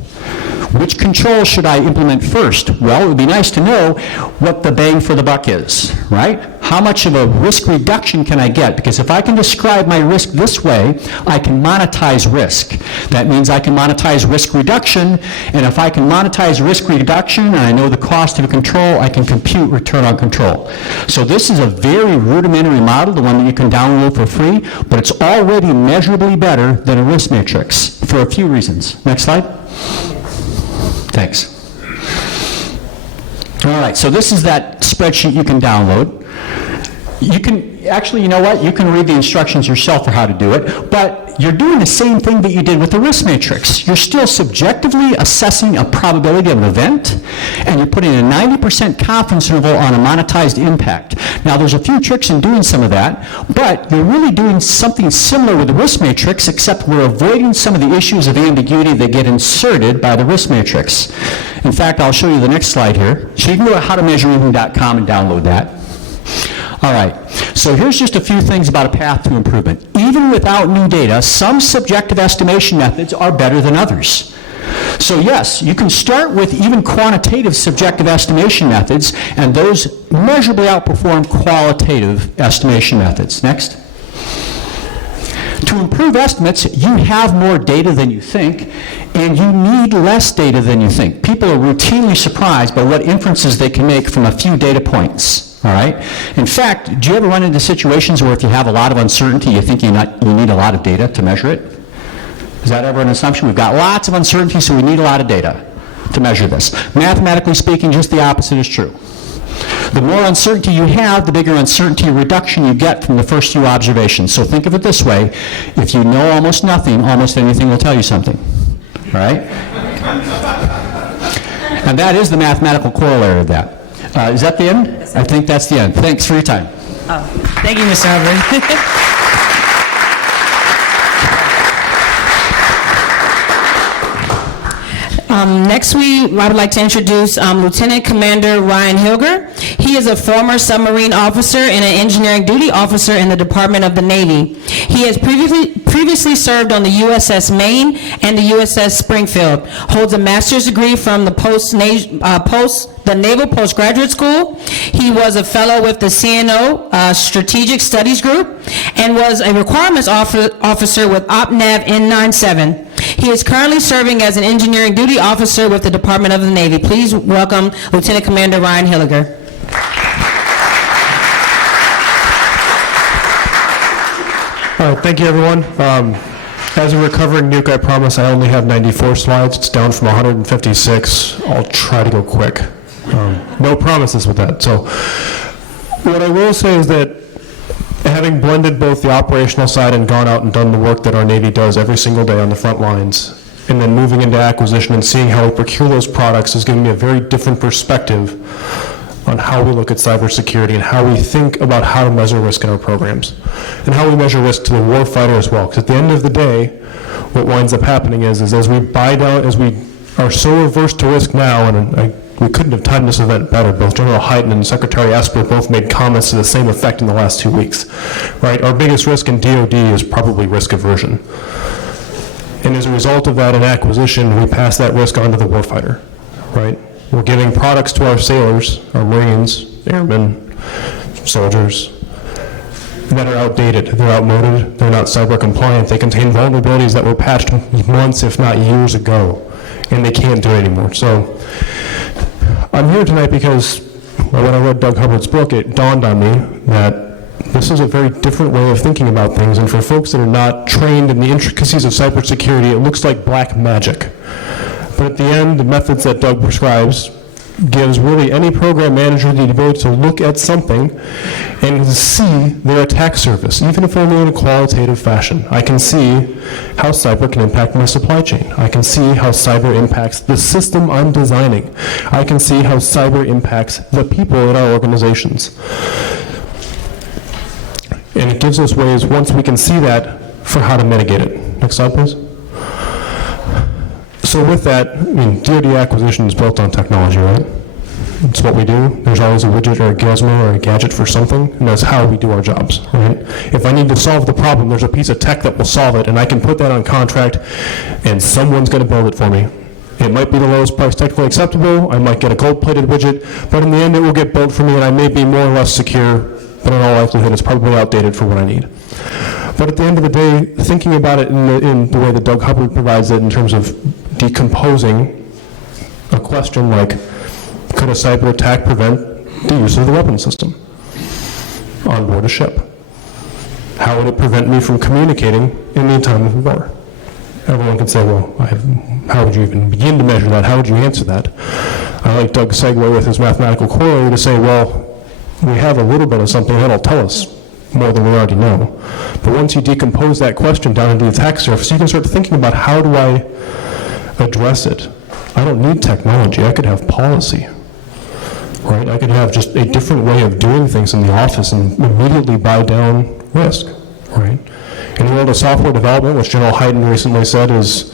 Which control should I implement first? Well, it would be nice to know what the bang for the buck is, right? How much of a risk reduction can I get? Because if I can describe my risk this way, I can monetize risk. That means I can monetize risk reduction, and if I can monetize risk reduction and I know the cost of a control, I can compute return on control. So this is a very rudimentary model, the one that you can download for free, but it's already measurably better than a risk matrix for a few reasons. Next slide. Thanks. All right, so this is that spreadsheet you can download. You can, actually, you know what? You can read the instructions yourself for how to do it, but you're doing the same thing that you did with the risk matrix. You're still subjectively assessing a probability of an event, and you're putting a 90% confidence interval on a monetized impact. Now, there's a few tricks in doing some of that, but you're really doing something similar with the risk matrix, except we're avoiding some of the issues of ambiguity that get inserted by the risk matrix. In fact, I'll show you the next slide here. So you can go to howtomeasureanything.com and download that. All right, so here's just a few things about a path to improvement. Even without new data, some subjective estimation methods are better than others. So yes, you can start with even quantitative subjective estimation methods, and those measurably outperform qualitative estimation methods. Next. To improve estimates, you have more data than you think, and you need less data than you think. People are routinely surprised by what inferences they can make from a few data points. All right? In fact, do you ever run into situations where if you have a lot of uncertainty, you think you need a lot of data to measure it? Is that ever an assumption? We've got lots of uncertainty, so we need a lot of data to measure this. Mathematically speaking, just the opposite is true. The more uncertainty you have, the bigger uncertainty reduction you get from the first few observations. So think of it this way. If you know almost nothing, almost anything will tell you something. All right? And that is the mathematical corollary of that. Is that the end? I think that's the end. Thanks for your time. Thank you, Mr. Hubbard. Next, I would like to introduce Lieutenant Commander Ryan Hilger. He is a former submarine officer and an engineering duty officer in the Department of the Navy. He has previously served on the USS Maine and the USS Springfield. Holds a master's degree from the Naval Postgraduate School. He was a fellow with the CNO Strategic Studies Group and was a requirements officer with OpNav N97. He is currently serving as an engineering duty officer with the Department of the Navy. Please welcome Lieutenant Commander Ryan Hilger. Thank you, everyone. As a recovering nuke, I promise I only have 94 slides. It's down from 156. I'll try to go quick. No promises with that. So what I will say is that having blended both the operational side and gone out and done the work that our Navy does every single day on the front lines, and then moving into acquisition and seeing how we procure those products has given me a very different perspective on how we look at cybersecurity and how we think about how to measure risk in our programs and how we measure risk to the warfighter as well. Because at the end of the day, what winds up happening is as we buy down, as we are so averse to risk now, and we couldn't have timed this event better. Both General Hyten and Secretary Esper both made comments to the same effect in the last 2 weeks. Right? Our biggest risk in DoD is probably risk aversion. And as a result of that in acquisition, we pass that risk on to the warfighter. Right? We're giving products to our sailors, our Marines, airmen, soldiers, that are outdated, they're outmoded, they're not cyber compliant, they contain vulnerabilities that were patched months, if not years ago, and they can't do it anymore. So I'm here tonight because when I read Doug Hubbard's book, it dawned on me that this is a very different way of thinking about things, and for folks that are not trained in the intricacies of cybersecurity, it looks like black magic. But at the end, the methods that Doug prescribes gives really any program manager the ability to look at something and see their attack surface, even if only in a qualitative fashion. I can see how cyber can impact my supply chain. I can see how cyber impacts the system I'm designing. I can see how cyber impacts the people in our organizations. And gives us ways, once we can see that, for how to mitigate it. Next slide, please. So with that, I mean, DoD acquisition is built on technology, right? It's what we do. There's always a widget or a gizmo or a gadget for something, and that's how we do our jobs, right? If I need to solve the problem, there's a piece of tech that will solve it, and I can put that on contract, and someone's going to build it for me. It might be the lowest price technically acceptable, I might get a gold-plated widget, but in the end it will get built for me, and I may be more or less secure, but in all likelihood it's probably outdated for what I need. But at the end of the day, thinking about it in the way that Doug Hubbard provides it in terms of decomposing a question like, could a cyber attack prevent the use of the weapon system on board a ship? How would it prevent me from communicating in the time of war? Everyone can say, well, how would you even begin to measure that? How would you answer that? I like Doug's segue with his mathematical corollary to say, well, we have a little bit of something that'll tell us more than we already know. But once you decompose that question down into the attack surface, you can start thinking about how do I address it? I don't need technology. I could have policy, right? I could have just a different way of doing things in the office and immediately buy down risk, right? In the world of software development, which General Hyden recently said is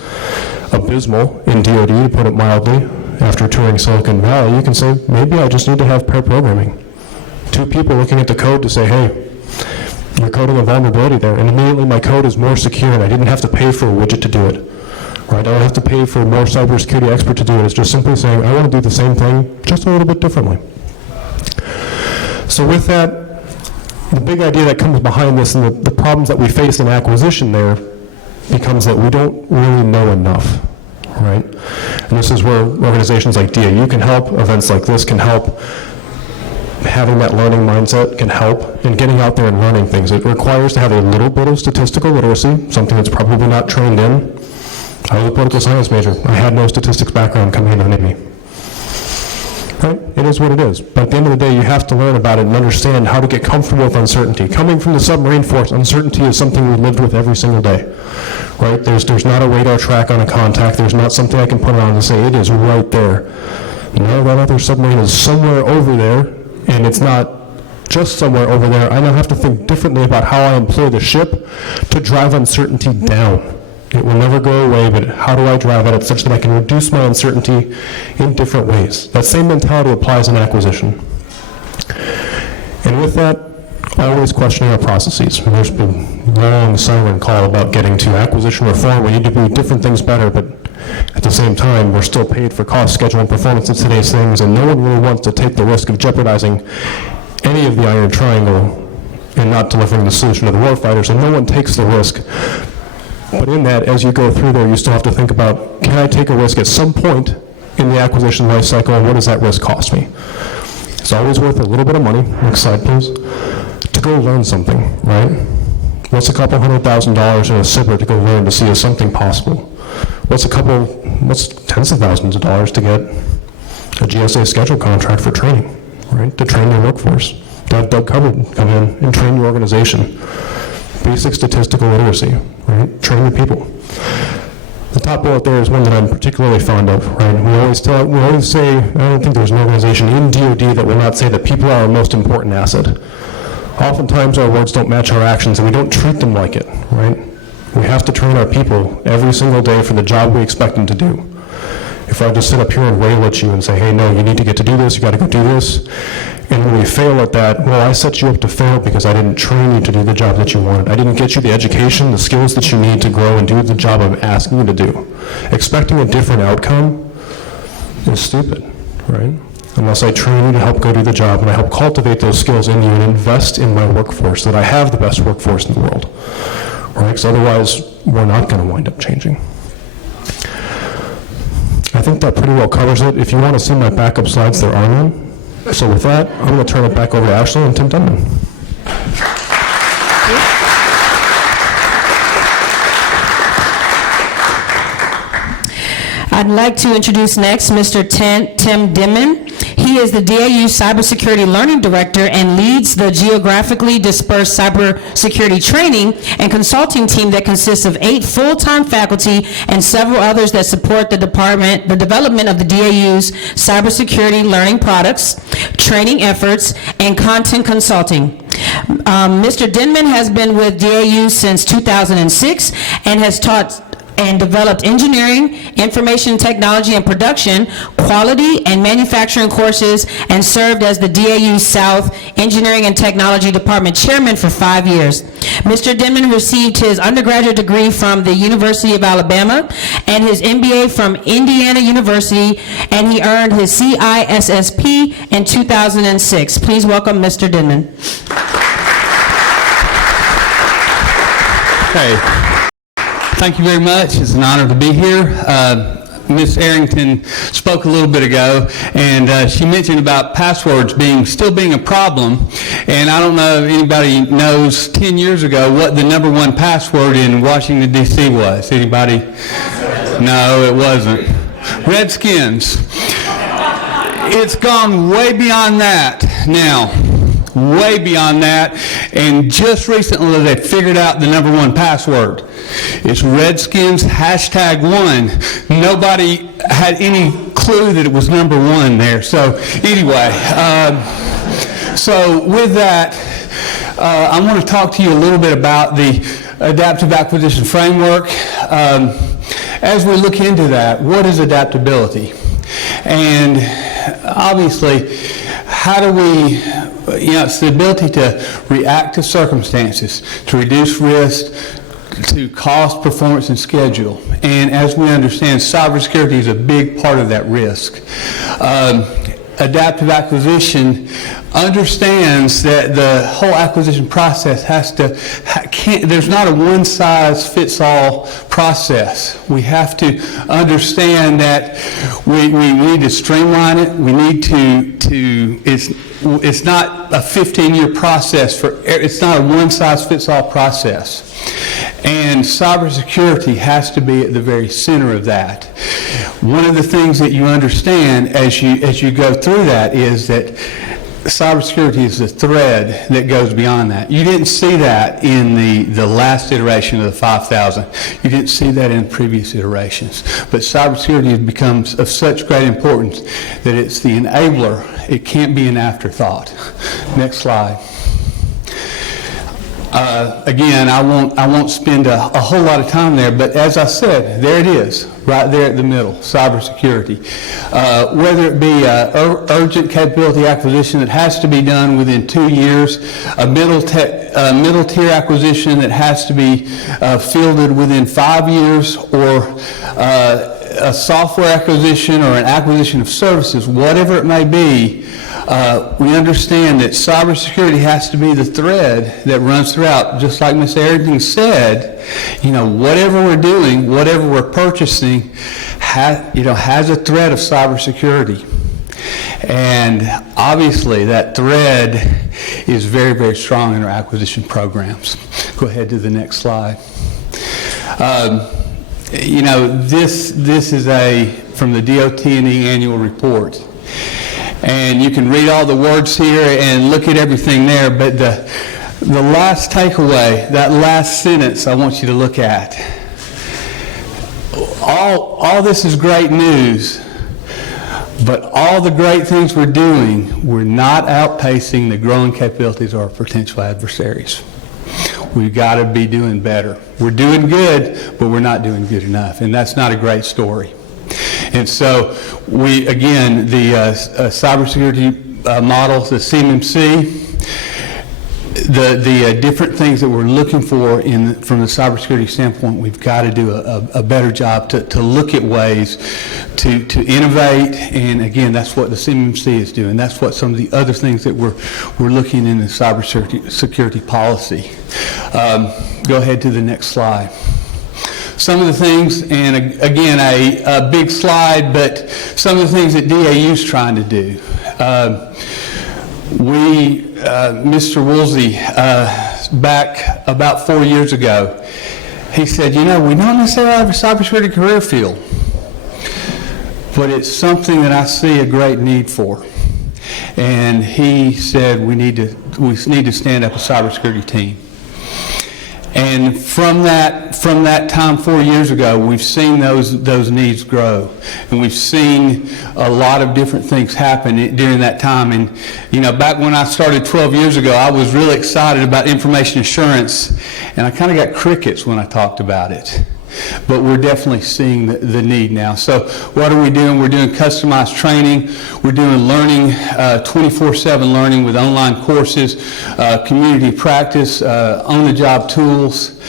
abysmal in DoD, to put it mildly, after touring Silicon Valley, you can say, maybe I just need to have pair programming. Two people looking at the code to say, hey, you're coding a vulnerability there, and immediately my code is more secure and I didn't have to pay for a widget to do it. Right? I don't have to pay for a more cybersecurity expert to do it. It's just simply saying, I want to do the same thing, just a little bit differently. So with that, the big idea that comes behind this and the problems that we face in acquisition there becomes that we don't really know enough, right? And this is where organizations like DAU can help, events like this can help, having that learning mindset can help, and getting out there and learning things. It requires to have a little bit of statistical literacy, something that's probably not trained in. I was a political science major. I had no statistics background coming into the Navy. Right? It is what it is. But at the end of the day, you have to learn about it and understand how to get comfortable with uncertainty. Coming from the submarine force, uncertainty is something we lived with every single day. Right? There's not a radar track on a contact. There's not something I can put on and say, it is right there. No, that other submarine is somewhere over there, and it's not just somewhere over there. I now have to think differently about how I employ the ship to drive uncertainty down. It will never go away, but how do I drive at it such that I can reduce my uncertainty in different ways? That same mentality applies in acquisition. And with that, always questioning our processes. And there's been long siren call about getting to acquisition reform. We need to do different things better, but at the same time, we're still paid for cost, schedule, and performance of today's things, and no one really wants to take the risk of jeopardizing any of the iron triangle and not delivering the solution to the warfighter, so no one takes the risk. But in that, as you go through there, you still have to think about, can I take a risk at some point in the acquisition life cycle, and what does that risk cost me? It's always worth a little bit of money, next slide please, to go learn something, right? What's a couple $100,000 in a SIBR to go learn to see is something possible? What's tens of thousands of dollars to get a GSA schedule contract for training, right? To train your workforce, to have Doug Hubbard come in and train your organization. Basic statistical literacy, right? Train your people. The top bullet there is one that I'm particularly fond of, right? We always say, I don't think there's an organization in DoD that will not say that people are our most important asset. Oftentimes our words don't match our actions and we don't treat them like it, right? We have to train our people every single day for the job we expect them to do. If I just sit up here and rail at you and say, hey, no, you need to get to do this, you got to go do this, and when we fail at that, well, I set you up to fail because I didn't train you to do the job that you wanted. I didn't get you the education, the skills that you need to grow and do the job I'm asking you to do. Expecting a different outcome is stupid, right? Unless I train you to help go do the job and I help cultivate those skills in you and invest in my workforce so that I have the best workforce in the world, right? Because otherwise, we're not going to wind up changing. I think that pretty well covers it. If you want to see my backup slides, there are none. So with that, I'm going to turn it back over to Ashley and Tim Denman. I'd like to introduce next Mr. Tim Denman. He is the DAU Cybersecurity Learning Director and leads the geographically dispersed cybersecurity training and consulting team that consists of 8 full-time faculty and several others that support the development of the DAU's cybersecurity learning products, training efforts, and content consulting. Mr. Denman has been with DAU since 2006 and has taught and developed engineering, information technology and production, quality, and manufacturing courses, and served as the DAU South Engineering and Technology Department Chairman for 5 years. Mr. Denman received his undergraduate degree from the University of Alabama and his MBA from Indiana University, and he earned his CISSP in 2006. Please welcome Mr. Denman. Okay. Thank you very much. It's an honor to be here. Ms. Arrington spoke a little bit ago, and she mentioned about passwords still being a problem. And I don't know if anybody knows 10 years ago what the #1 password in Washington, D.C. was. Anybody? No, it wasn't. Redskins. It's gone way beyond that now. Way beyond that, and just recently they figured out the #1 password. It's Redskins #1. Nobody had any clue that it was #1 there. So anyway, so with that, I want to talk to you a little bit about the adaptive acquisition framework. As we look into that, what is adaptability? And obviously, how do we, it's the ability to react to circumstances, to reduce risk, to cost, performance, and schedule. And as we understand, cybersecurity is a big part of that risk. Adaptive acquisition understands that the whole acquisition process there's not a one-size-fits-all process. We have to understand that we need to streamline it. We need it's not a 15-year process it's not a one-size-fits-all process. And cybersecurity has to be at the very center of that. One of the things that you understand as you go through that is that cybersecurity is the thread that goes beyond that. You didn't see that in the last iteration of the 5000. You didn't see that in previous iterations. But cybersecurity becomes of such great importance that it's the enabler. It can't be an afterthought. Next slide. Again, I won't spend a whole lot of time there, but as I said, there it is, right there at the middle, cybersecurity. Whether it be urgent capability acquisition that has to be done within 2 years, a middle tier acquisition that has to be fielded within 5 years, or a software acquisition or an acquisition of services, whatever it may be, we understand that cybersecurity has to be the thread that runs throughout. Just like Ms. Arrington said, whatever we're doing, whatever we're purchasing, has a thread of cybersecurity. And obviously that thread is very, very strong in our acquisition programs. Go ahead to the next slide. This is from the DOT&E annual report. And you can read all the words here and look at everything there, but the last takeaway, that last sentence I want you to look at. All this is great news, but all the great things we're doing, we're not outpacing the growing capabilities of our potential adversaries. We've got to be doing better. We're doing good, but we're not doing good enough, and that's not a great story. And so the cybersecurity models, the CMMC, the different things that we're looking for from the cybersecurity standpoint, we've got to do a better job to look at ways to innovate. And again, that's what the CMMC is doing. That's what some of the other things that we're looking in the cybersecurity policy. Go ahead to the next slide. Some of the things, and again, a big slide, but some of the things that DAU is trying to do. Mr. Woolsey, back about 4 years ago, he said, we don't necessarily have a cybersecurity career field, but it's something that I see a great need for. and he said we need to stand up a cybersecurity team. And from that time 4 years ago, we've seen those needs grow, and we've seen a lot of different things happen during that time. And back when I started 12 years ago, I was really excited about information assurance, and I kind of got crickets when I talked about it. But we're definitely seeing the need now. So what are we doing? We're doing customized training. We're doing learning, 24/7 learning with online courses, community practice, on-the-job tools.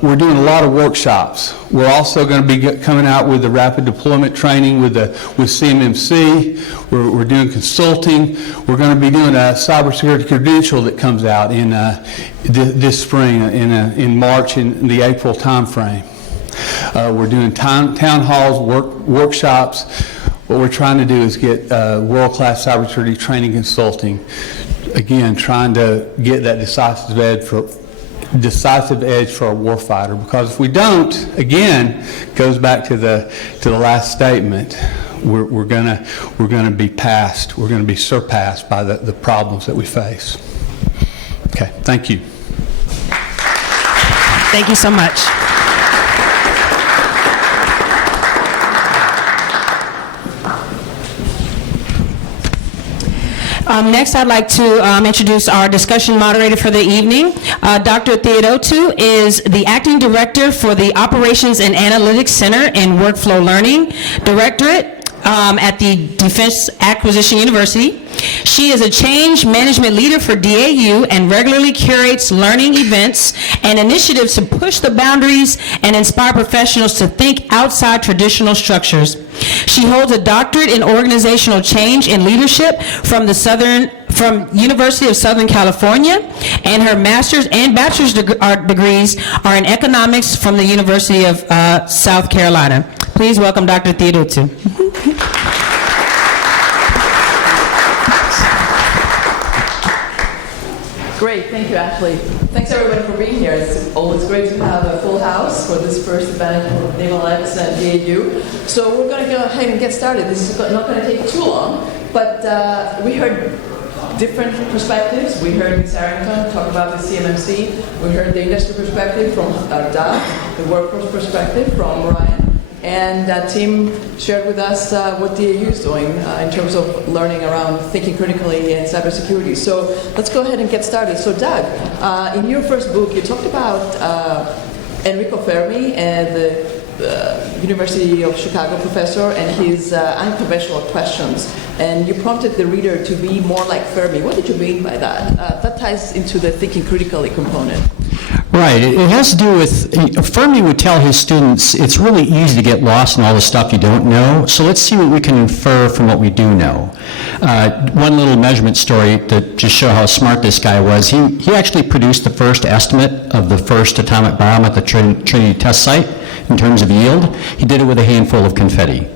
We're doing a lot of workshops. We're also going to be coming out with the rapid deployment training with CMMC. We're doing consulting. We're going to be doing a cybersecurity credential that comes out in this spring, in March, in the April timeframe. We're doing town halls, workshops. What we're trying to do is get world-class cybersecurity training consulting. Again, trying to get that decisive edge for a warfighter, because if we don't, again, goes back to the last statement. We're gonna be passed. We're gonna be surpassed by the problems that we face. Okay, thank you. Thank you so much. Next, I'd like to introduce our discussion moderator for the evening. Dr. Theo Too is the Acting Director for the Operations and Analytics Center and Workflow Learning Directorate at the Defense Acquisition University. She is a change management leader for DAU and regularly curates learning events and initiatives to push the boundaries and inspire professionals to think outside traditional structures. She holds a doctorate in organizational change and leadership from University of Southern California, and her master's and bachelor's degrees are in economics from the University of South Carolina. Please welcome Dr. Theo Too. Great, thank you, Ashley. Thanks everybody for being here. It's always great to have a full house for this first event for Naval X and DAU. So we're going to go ahead and get started. This is not going to take too long, but we heard different perspectives. We heard Ms. Arrington talk about the CMMC. We heard the industry perspective from Doug, the workforce perspective from Ryan. And Tim shared with us what DAU is doing in terms of learning around thinking critically and cybersecurity. So let's go ahead and get started. So Doug, in your first book, you talked about Enrico Fermi and the University of Chicago professor and his unconventional questions. And you prompted the reader to be more like Fermi. What did you mean by that? That ties into the thinking critically component. Right. It has to do with, Fermi would tell his students, it's really easy to get lost in all the stuff you don't know, so let's see what we can infer from what we do know. One little measurement story to just show how smart this guy was, he actually produced the first estimate of the first atomic bomb at the Trinity test site in terms of yield. He did it with a handful of confetti.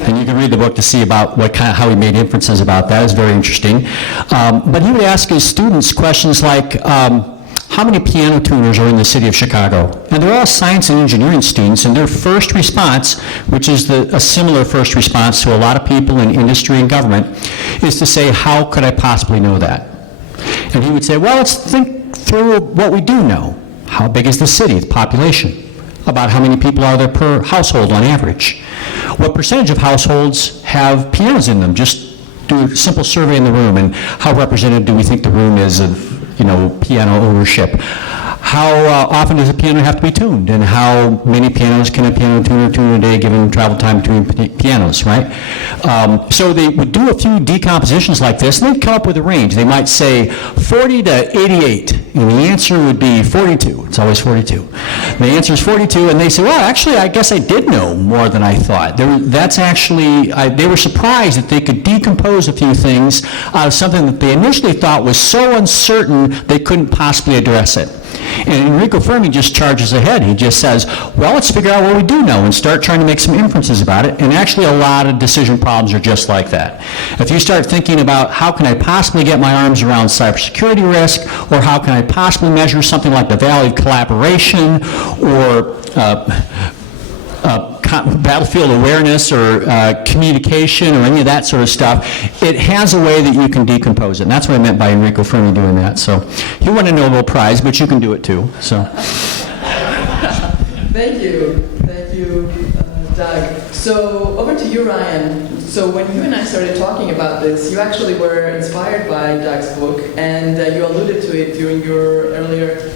And you can read the book to see about how he made inferences about that. It's very interesting. But he would ask his students questions like, how many piano tuners are in the city of Chicago? And they're all science and engineering students, and their first response, which is a similar first response to a lot of people in industry and government, is to say, how could I possibly know that? And he would say, well, let's think through what we do know. How big is the city, the population? About how many people are there per household on average? What percentage of households have pianos in them? Just do a simple survey in the room, and how representative do we think the room is of piano ownership? How often does a piano have to be tuned, and how many pianos can a piano tuner tune a day given travel time between pianos, right? So they would do a few decompositions like this, and they'd come up with a range. They might say 40 to 88, and the answer would be 42. It's always 42. The answer is 42, and they say, well, actually, I guess I did know more than I thought. They were surprised that they could decompose a few things out of something that they initially thought was so uncertain they couldn't possibly address it. And Enrico Fermi just charges ahead. He just says, well, let's figure out what we do know and start trying to make some inferences about it. And actually, a lot of decision problems are just like that. If you start thinking about how can I possibly get my arms around cybersecurity risk, or how can I possibly measure something like the value of collaboration, or battlefield awareness or communication or any of that sort of stuff, it has a way that you can decompose it. And that's what I meant by Enrico Fermi doing that. So he won a Nobel Prize, but you can do it too. So. Thank you, Doug. So over to you, Ryan. So when you and I started talking about this, you actually were inspired by Doug's book, and you alluded to it during your earlier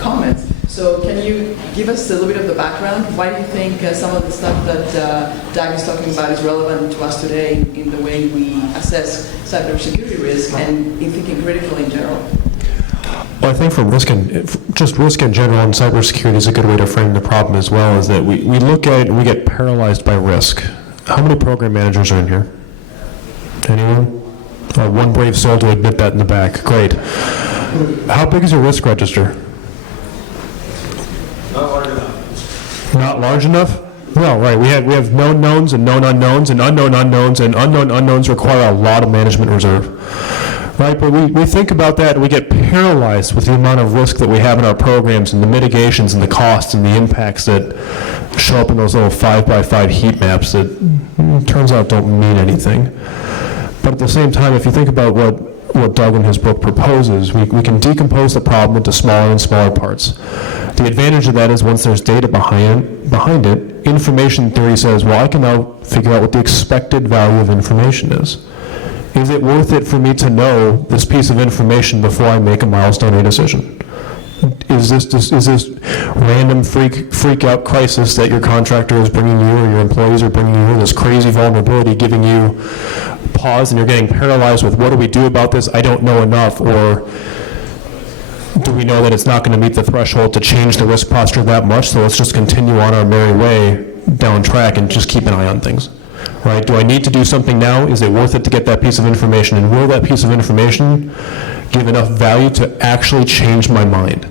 comments. So can you give us a little bit of the background? Why do you think some of the stuff that Doug is talking about is relevant to us today in the way we assess cybersecurity risk and in thinking critically in general? Well, I think from risk in general and cybersecurity is a good way to frame the problem as well, is that we look at it and we get paralyzed by risk. How many program managers are in here? Anyone? One brave soul to admit that in the back. Great. How big is your risk register? Not large enough. Not large enough? Well, right. We have known knowns and known unknowns, and unknown unknowns, and unknown unknowns require a lot of management reserve. Right, but we think about that and we get paralyzed with the amount of risk that we have in our programs and the mitigations and the costs and the impacts that show up in those little 5x5 heat maps that turns out don't mean anything. But at the same time, if you think about what Doug in his book proposes, we can decompose the problem into smaller and smaller parts. The advantage of that is once there's data behind it, information theory says, well, I can now figure out what the expected value of information is. Is it worth it for me to know this piece of information before I make a milestone or decision? Is this random freak out crisis that your contractor is bringing you or your employees are bringing you, this crazy vulnerability giving you pause and you're getting paralyzed with what do we do about this? I don't know enough. Or do we know that it's not going to meet the threshold to change the risk posture that much, so let's just continue on our merry way down track and just keep an eye on things? Right? Do I need to do something now? Is it worth it to get that piece of information? And will that piece of information give enough value to actually change my mind,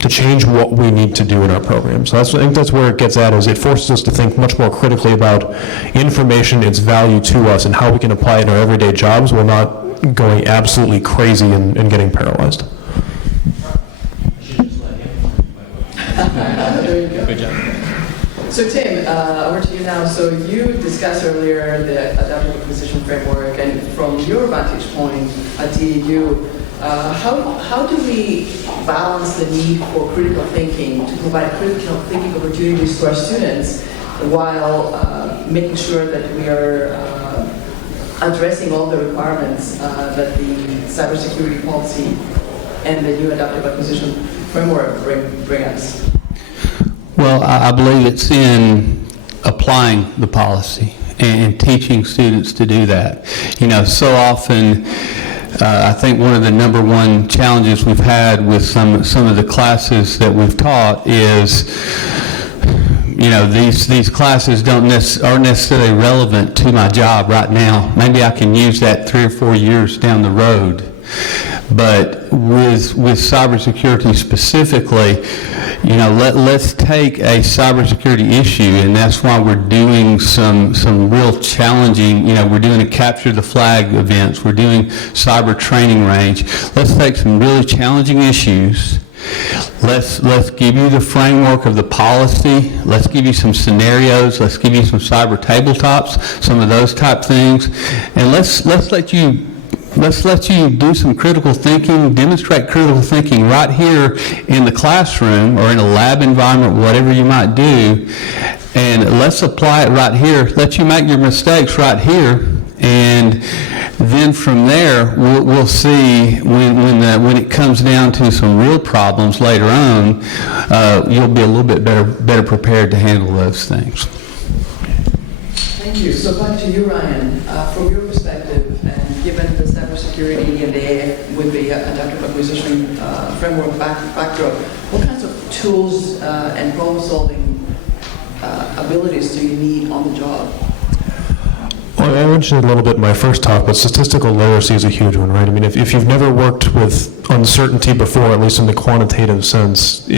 to change what we need to do in our program? So I think that's where it gets at, is it forces us to think much more critically about information, its value to us, and how we can apply it in our everyday jobs while not going absolutely crazy and getting paralyzed. There you go. Good job. So Tim, over to you now. So you discussed earlier the adaptive acquisition framework, and from your vantage point at DAU, how do we balance the need for critical thinking to provide critical thinking opportunities to our students while making sure that we are addressing all the requirements that the cybersecurity policy and the new adaptive acquisition framework bring us? Well, I believe it's in applying the policy and teaching students to do that. You know, so often, I think one of the number one challenges we've had with some of the classes that we've taught is, you know, these classes aren't necessarily relevant to my job right now. Maybe I can use that 3 or 4 years down the road. But with cybersecurity specifically, you know, let's take a cybersecurity issue, and that's why we're doing some real challenging, you know, we're doing a capture the flag events, we're doing cyber training range. Let's take some really challenging issues. Let's give you the framework of the policy. Let's give you some scenarios. Let's give you some cyber tabletops, some of those type things, and let's let you do some critical thinking, demonstrate critical thinking right here in the classroom or in a lab environment, whatever you might do, and let's apply it right here. Let you make your mistakes right here, and then from there we'll see when it comes down to some real problems later on, you'll be a little bit better prepared to handle those things. Thank you. So back to you, Ryan. From your perspective, and given the cybersecurity and the with the adaptive acquisition framework backdrop, what kinds of tools and problem-solving abilities do you need on the job? Well, I mentioned it a little bit in my first talk, but statistical literacy is a huge one, right? I mean, if you've never worked with uncertainty before, at least in the quantitative sense,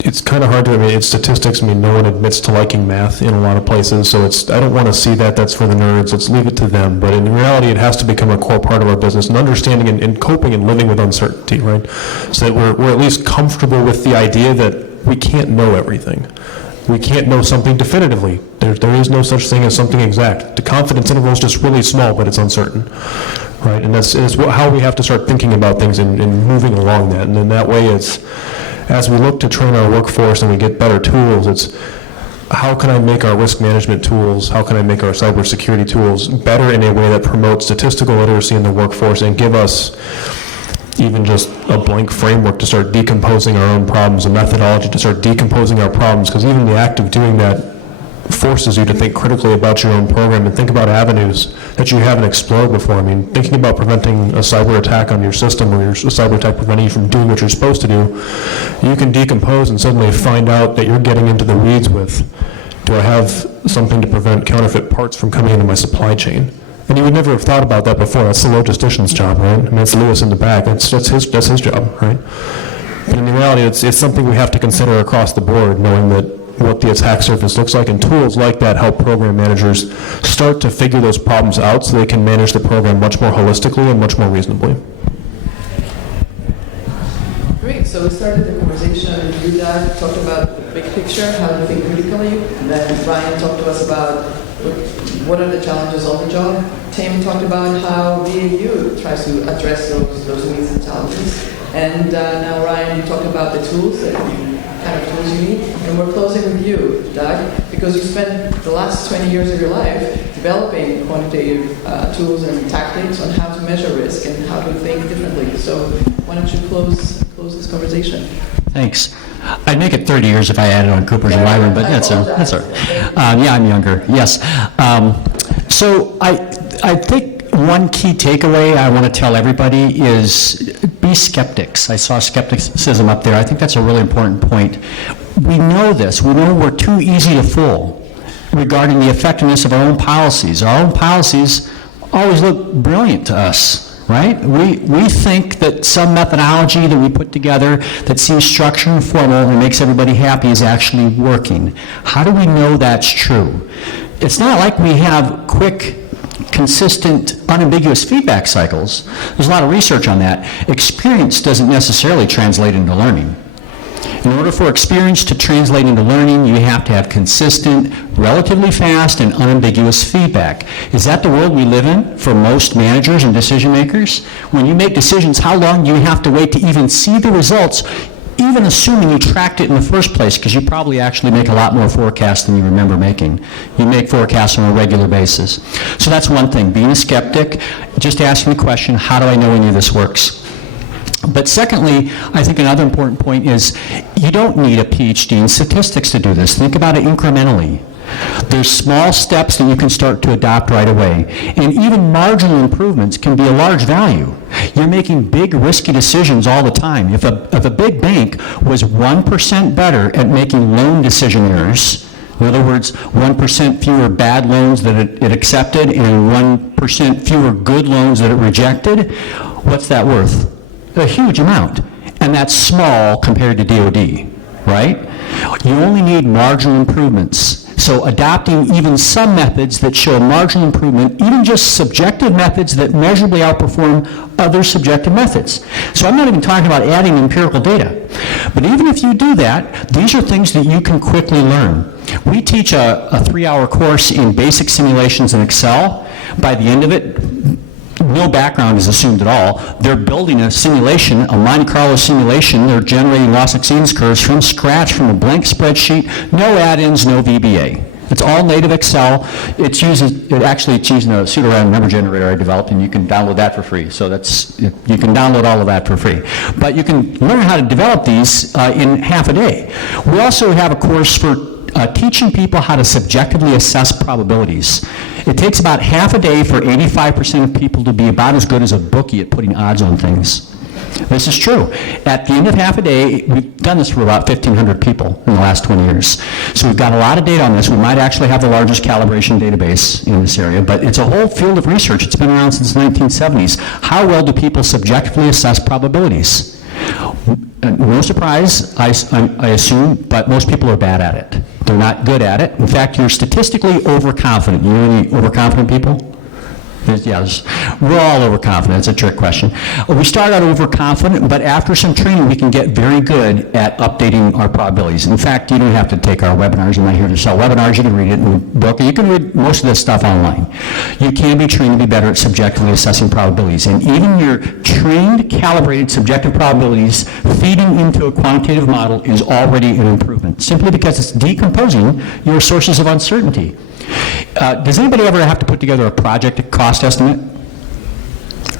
it's kind of hard to, I mean, it's statistics. I mean, no one admits to liking math in a lot of places, so I don't want to see that. That's for the nerds. Let's leave it to them. But in reality, it has to become a core part of our business, and understanding and coping and living with uncertainty, right? So that we're at least comfortable with the idea that we can't know everything. we can't know something definitively. There is no such thing as something exact. The confidence interval is just really small, but it's uncertain, right? And that's how we have to start thinking about things and moving along that. And in that way, it's as we look to train our workforce and we get better tools, it's how can I make our risk management tools, how can I make our cybersecurity tools better in a way that promotes statistical literacy in the workforce and give us even just a blank framework to start decomposing our own problems, a methodology to start decomposing our problems, because even the act of doing that forces you to think critically about your own program and think about avenues that you haven't explored before. I mean, thinking about preventing a cyber attack on your system or a cyber attack preventing you from doing what you're supposed to do, you can decompose and suddenly find out that you're getting into the weeds with, do I have something to prevent counterfeit parts from coming into my supply chain? And you would never have thought about that before. That's the logistician's job, right? I mean, that's Lewis in the back. That's his job, right? But in reality, it's something we have to consider across the board, knowing that what the attack surface looks like, and tools like that help program managers start to figure those problems out so they can manage the program much more holistically and much more reasonably. Great, so we started the conversation with you, Doug, talked about the big picture, how to think critically, and then Ryan talked to us about what are the challenges on the job. Tim talked about how BAU tries to address those needs and challenges. And now, Ryan, you talked about the tools, kind of tools you need. And we're closing with you, Doug, because you spent the last 20 years of your life developing quantitative tools and tactics on how to measure risk and how to think differently. So why don't you close this conversation? Thanks. I'd make it 30 years if I added on Cooper's and Wyvern, but that's all right. Yeah, I'm younger, yes. So I think one key takeaway I want to tell everybody is be skeptics. I saw skepticism up there. I think that's a really important point. We know this. We know we're too easy to fool regarding the effectiveness of our own policies. Our own policies always look brilliant to us. Right? We think that some methodology that we put together that seems structured and formal and makes everybody happy is actually working. How do we know that's true? It's not like we have quick, consistent, unambiguous feedback cycles. There's a lot of research on that. Experience doesn't necessarily translate into learning. In order for experience to translate into learning, you have to have consistent, relatively fast, and unambiguous feedback. Is that the world we live in for most managers and decision makers? When you make decisions, how long do you have to wait to even see the results, even assuming you tracked it in the first place, because you probably actually make a lot more forecasts than you remember making. You make forecasts on a regular basis. So that's one thing, being a skeptic, just asking the question, how do I know any of this works? But secondly, I think another important point is you don't need a PhD in statistics to do this. Think about it incrementally. There's small steps that you can start to adopt right away. And even marginal improvements can be a large value. You're making big, risky decisions all the time. If a big bank was 1% better at making loan decision errors, in other words, 1% fewer bad loans that it accepted and 1% fewer good loans that it rejected, what's that worth? A huge amount, and that's small compared to DOD, right? You only need marginal improvements. So adopting even some methods that show marginal improvement, even just subjective methods that measurably outperform other subjective methods. So I'm not even talking about adding empirical data. But even if you do that, these are things that you can quickly learn. We teach a 3-hour course in basic simulations in Excel. By the end of it, no background is assumed at all. They're building a simulation, a Monte Carlo simulation. They're generating loss exceedance curves from scratch, from a blank spreadsheet, no add-ins, no VBA. It's all native Excel. It's using a pseudo-random number generator I developed, and you can download that for free. So you can download all of that for free. But you can learn how to develop these in half a day. We also have a course for teaching people how to subjectively assess probabilities. It takes about half a day for 85% of people to be about as good as a bookie at putting odds on things. This is true. At the end of half a day, we've done this for about 1,500 people in the last 20 years. So we've got a lot of data on this. We might actually have the largest calibration database in this area, but it's a whole field of research. It's been around since the 1970s. How well do people subjectively assess probabilities? No surprise, I assume, but most people are bad at it. They're not good at it. In fact, you're statistically overconfident. You know any overconfident people? We're all overconfident. It's a trick question. We start out overconfident, but after some training, we can get very good at updating our probabilities. In fact, you don't have to take our webinars. I'm not here to sell webinars. You can read it in the book. You can read most of this stuff online. You can be trained to be better at subjectively assessing probabilities. And even your trained, calibrated subjective probabilities feeding into a quantitative model is already an improvement, simply because it's decomposing your sources of uncertainty. Does anybody ever have to put together a project cost estimate?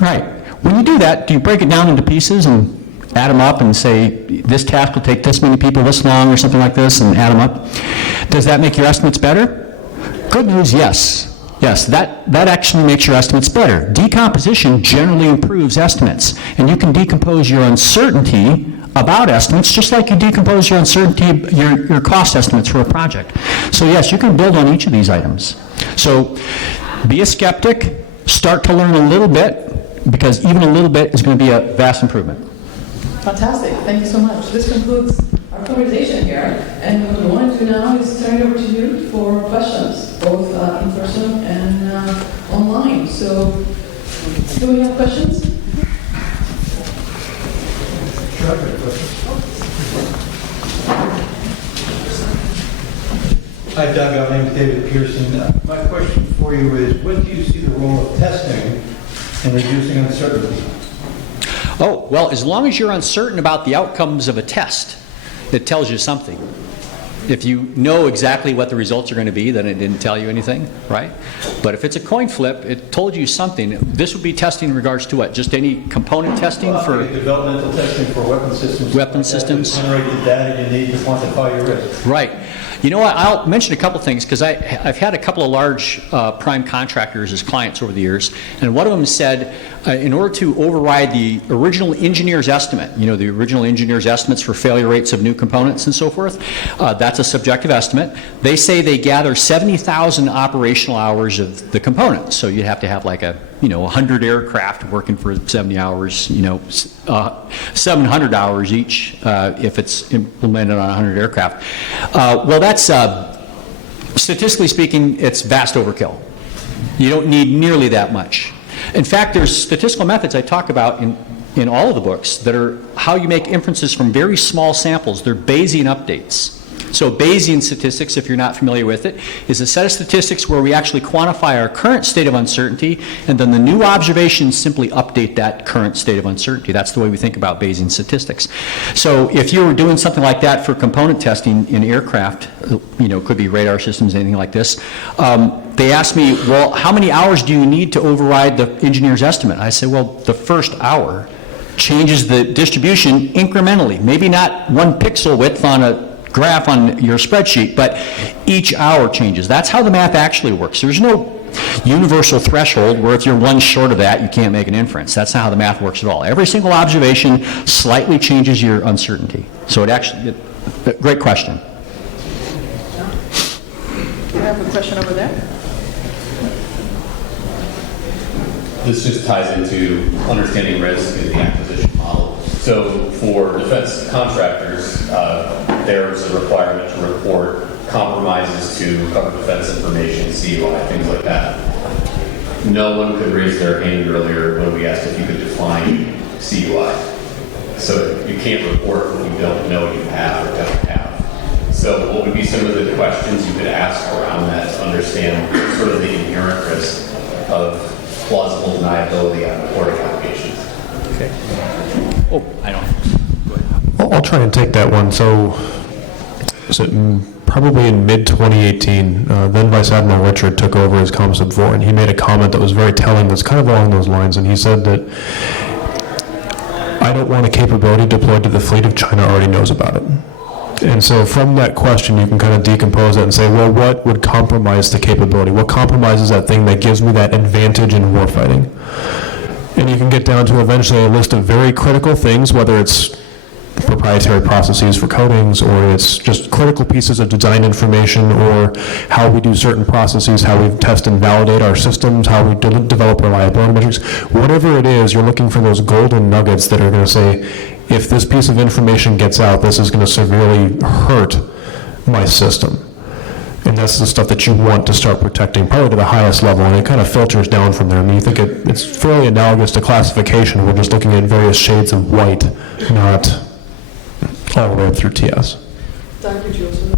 Right. When you do that, do you break it down into pieces and add them up and say, this task will take this many people this long or something like this, and add them up? Does that make your estimates better? Good news, yes. Yes, that actually makes your estimates better. Decomposition generally improves estimates, and you can decompose your uncertainty about estimates just like you decompose your uncertainty, your cost estimates for a project. So yes, you can build on each of these items. So be a skeptic, start to learn a little bit, because even a little bit is going to be a vast improvement. Fantastic. Thank you so much. This concludes our conversation here. And what we want to do now is turn it over to you for questions, both in person and online. So do we have questions? Hi, Doug. My name is David Pearson. My question for you is, what do you see the role of testing in reducing uncertainty? Oh, well, as long as you're uncertain about the outcomes of a test, it tells you something. If you know exactly what the results are going to be, then it didn't tell you anything, right? But if it's a coin flip, it told you something. This would be testing in regards to what? Just any component testing for developmental testing for weapon systems. Weapon systems. To generate the data you need to quantify your risk. Right. You know what, I'll mention a couple things, because I've had a couple of large prime contractors as clients over the years, and one of them said, in order to override the original engineer's estimate, you know, the original engineer's estimates for failure rates of new components and so forth, that's a subjective estimate. They say they gather 70,000 operational hours of the components, so you'd have to have like 100 aircraft working for 70 hours, 700 hours each if it's implemented on 100 aircraft. Well, that's, statistically speaking, it's vast overkill. You don't need nearly that much. In fact, there's statistical methods I talk about in all of the books that are how you make inferences from very small samples. They're Bayesian updates. So Bayesian statistics, if you're not familiar with it, is a set of statistics where we actually quantify our current state of uncertainty, and then the new observations simply update that current state of uncertainty. That's the way we think about Bayesian statistics. So if you were doing something like that for component testing in aircraft, could be radar systems, anything like this, they asked me, well, how many hours do you need to override the engineer's estimate? I said, well, the first hour changes the distribution incrementally. Maybe not 1 pixel width on a graph on your spreadsheet, but each hour changes. That's how the math actually works. There's no universal threshold where if you're one short of that, you can't make an inference. That's not how the math works at all. Every single observation slightly changes your uncertainty. So great question. I have a question over there. This just ties into understanding risk and the acquisition model. So for defense contractors, there's a requirement to report compromises to cover defense information, CUI, things like that. No one could raise their hand earlier when we asked if you could define CUI. So you can't report what you don't know you have or don't have. So what would be some of the questions you could ask around that to understand sort of the inherent risk of plausible deniability on reporting allegations? Okay. Oh, I don't. Go ahead. I'll try and take that one. So, probably in mid-2018, then Vice Admiral Richard took over as Commsub 4, and he made a comment that was very telling that's kind of along those lines, and he said that I don't want a capability deployed to the fleet if China already knows about it. And so from that question, you can kind of decompose it and say, well, what would compromise the capability? What compromises that thing that gives me that advantage in warfighting? And you can get down to eventually a list of very critical things, whether it's proprietary processes for coatings, or it's just critical pieces of design information, or how we do certain processes, how we test and validate our systems, how we develop reliability metrics. Whatever it is, you're looking for those golden nuggets that are going to say, if this piece of information gets out, this is going to severely hurt my system. And that's the stuff that you want to start protecting, probably to the highest level, and it kind of filters down from there. I mean, you think it's fairly analogous to classification. We're just looking at various shades of white, not all the way up through TS. Dr. Jules.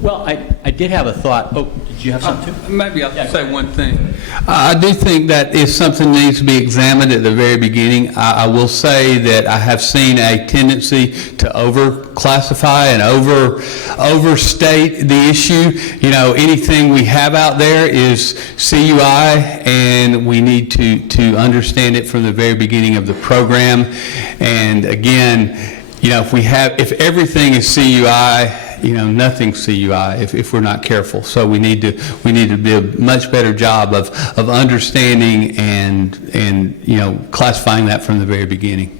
Well, I did have a thought. Oh, did you have something too? Maybe I'll say one thing. I do think that if something needs to be examined at the very beginning, I will say that I have seen a tendency to overclassify and overstate the issue. You know, anything we have out there is CUI, and we need to understand it from the very beginning of the program. And again, you know, if everything is CUI, you know, nothing's CUI if we're not careful. So we need to do a much better job of understanding and you know, classifying that from the very beginning.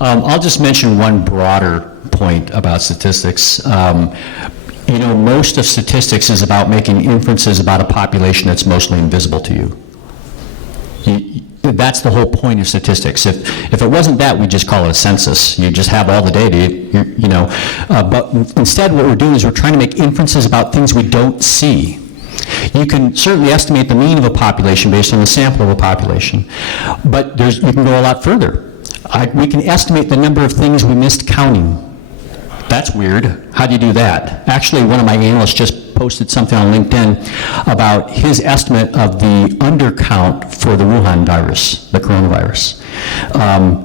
I'll just mention one broader point about statistics. You know, most of statistics is about making inferences about a population that's mostly invisible to you. That's the whole point of statistics. If it wasn't that, we'd just call it a census. You just have all the data, you know. But instead, what we're doing is we're trying to make inferences about things we don't see. You can certainly estimate the mean of a population based on the sample of a population, but you can go a lot further. We can estimate the number of things we missed counting. That's weird. How do you do that? Actually, one of my analysts just posted something on LinkedIn about his estimate of the undercount for the Wuhan virus, the coronavirus.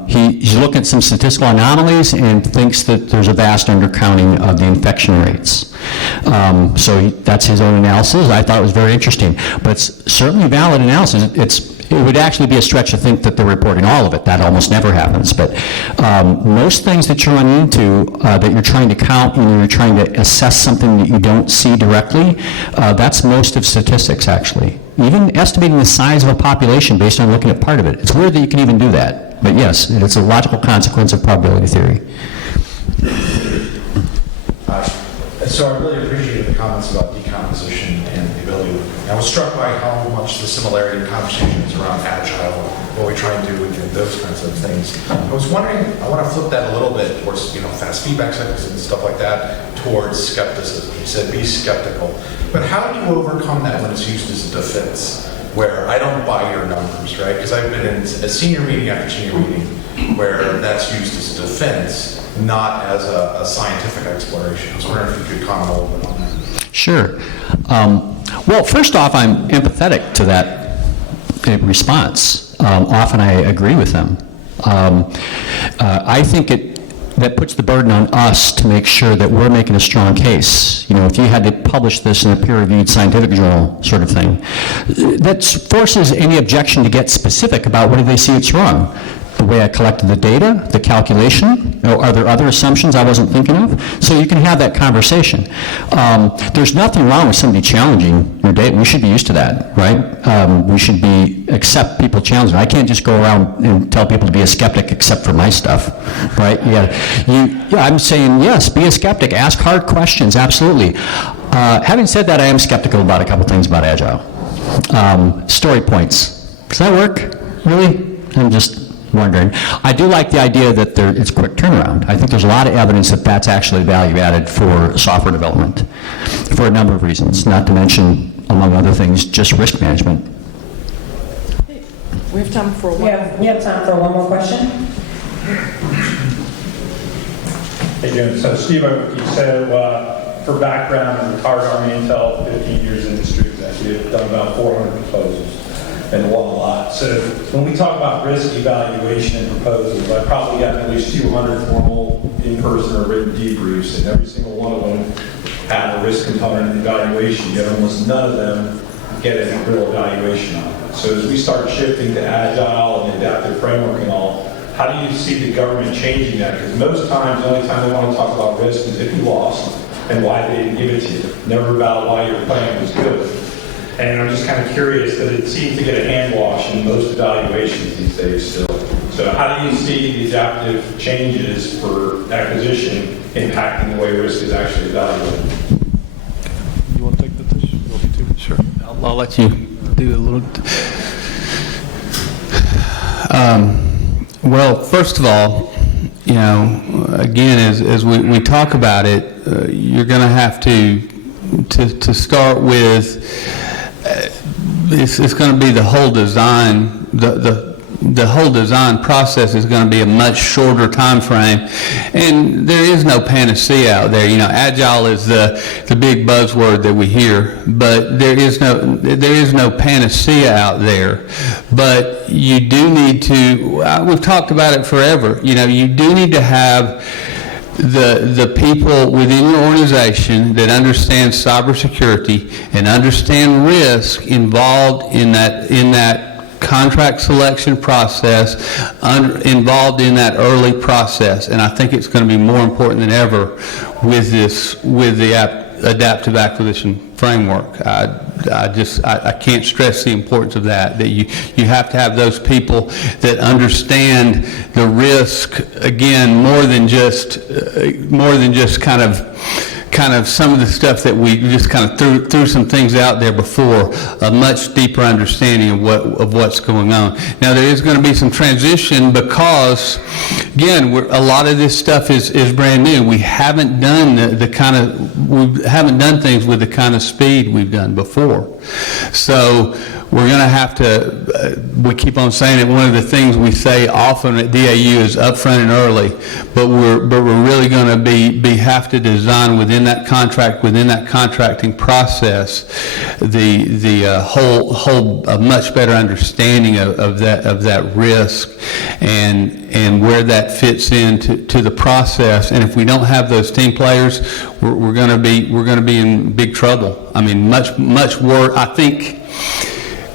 He's looking at some statistical anomalies and thinks that there's a vast undercounting of the infection rates. So that's his own analysis. I thought it was very interesting. But it's certainly valid analysis. It would actually be a stretch to think that they're reporting all of it. That almost never happens. But most things that you run into that you're trying to count and you're trying to assess something that you don't see directly, that's most of statistics, actually. Even estimating the size of a population based on looking at part of it. It's weird that you can even do that. But yes, it's a logical consequence of probability theory. So I really appreciated the comments about decomposition and the ability. I was struck by how much the similarity in conversation is around agile, what we try and do with those kinds of things. I was wondering, I want to flip that a little bit towards, you know, fast feedback cycles and stuff like that, towards skepticism. You said be skeptical. But how do you overcome that when it's used as a defense, where I don't buy your numbers, right? Because I've been in a senior meeting after senior meeting where that's used as a defense, not as a scientific exploration. I was wondering if you could comment a little bit on that. Sure. Well, first off, I'm empathetic to that response. Often I agree with them. I think that puts the burden on us to make sure that we're making a strong case. You know, if you had to publish this in a peer-reviewed scientific journal sort of thing, that forces any objection to get specific about what do they see it's wrong. The way I collected the data, the calculation, are there other assumptions I wasn't thinking of? So you can have that conversation. There's nothing wrong with somebody challenging your data. We should be used to that, right? We should accept people challenging. I can't just go around and tell people to be a skeptic except for my stuff, right? I'm saying, yes, be a skeptic. Ask hard questions, absolutely. Having said that, I am skeptical about a couple things about Agile. Story points. Does that work? Really? I'm just wondering. I do like the idea that it's quick turnaround. I think there's a lot of evidence that that's actually value added for software development for a number of reasons, not to mention, among other things, just risk management. We have time for one. We have time for one more question. Hey, Jim. So, Steve, for background, I'm retired Army Intel, 15 years industry executive, done about 400 proposals. And won a lot. So when we talk about risk evaluation and proposals, I probably got at least 200 formal in-person or written debriefs, and every single one of them had a risk component in the evaluation, yet almost none of them get a real evaluation on it. So as we start shifting to Agile and adaptive framework and all, how do you see the government changing that? Because most times, the only time they want to talk about risk is if you lost and why they didn't give it to you, never about why your plan was good. And I'm just kind of curious that it seems to get a hand wash in most evaluations these days still. So how do you see the adaptive changes for acquisition impacting the way risk is actually evaluated? You want to take the Sure. I'll let you do a little. Well, first of all, you know, again, as we talk about it, you're going to have to start with, it's going to be the whole design, the whole design process is going to be a much shorter time frame, and there is no panacea out there. You know, agile is the big buzzword that we hear, but there is no panacea out there. But you do need to, we've talked about it forever, you know, you do need to have the people within your organization that understand cybersecurity and understand risk involved in that contract selection process, involved in that early process. And I think it's going to be more important than ever with the adaptive acquisition framework. I can't stress the importance of that you have to have those people that understand the risk, again, more than just kind of some of the stuff that we just kind of threw some things out there before, a much deeper understanding of what's going on. Now, there is going to be some transition because, again, a lot of this stuff is brand new. We haven't done we haven't done things with the kind of speed we've done before. So we're going to have to, we keep on saying it, one of the things we say often at DAU is upfront and early, but we're really going to have to design within that contract, within that contracting process, the whole a much better understanding of that risk and where that fits into the process. And if we don't have those team players, we're going to be in big trouble. I mean, much worse. I think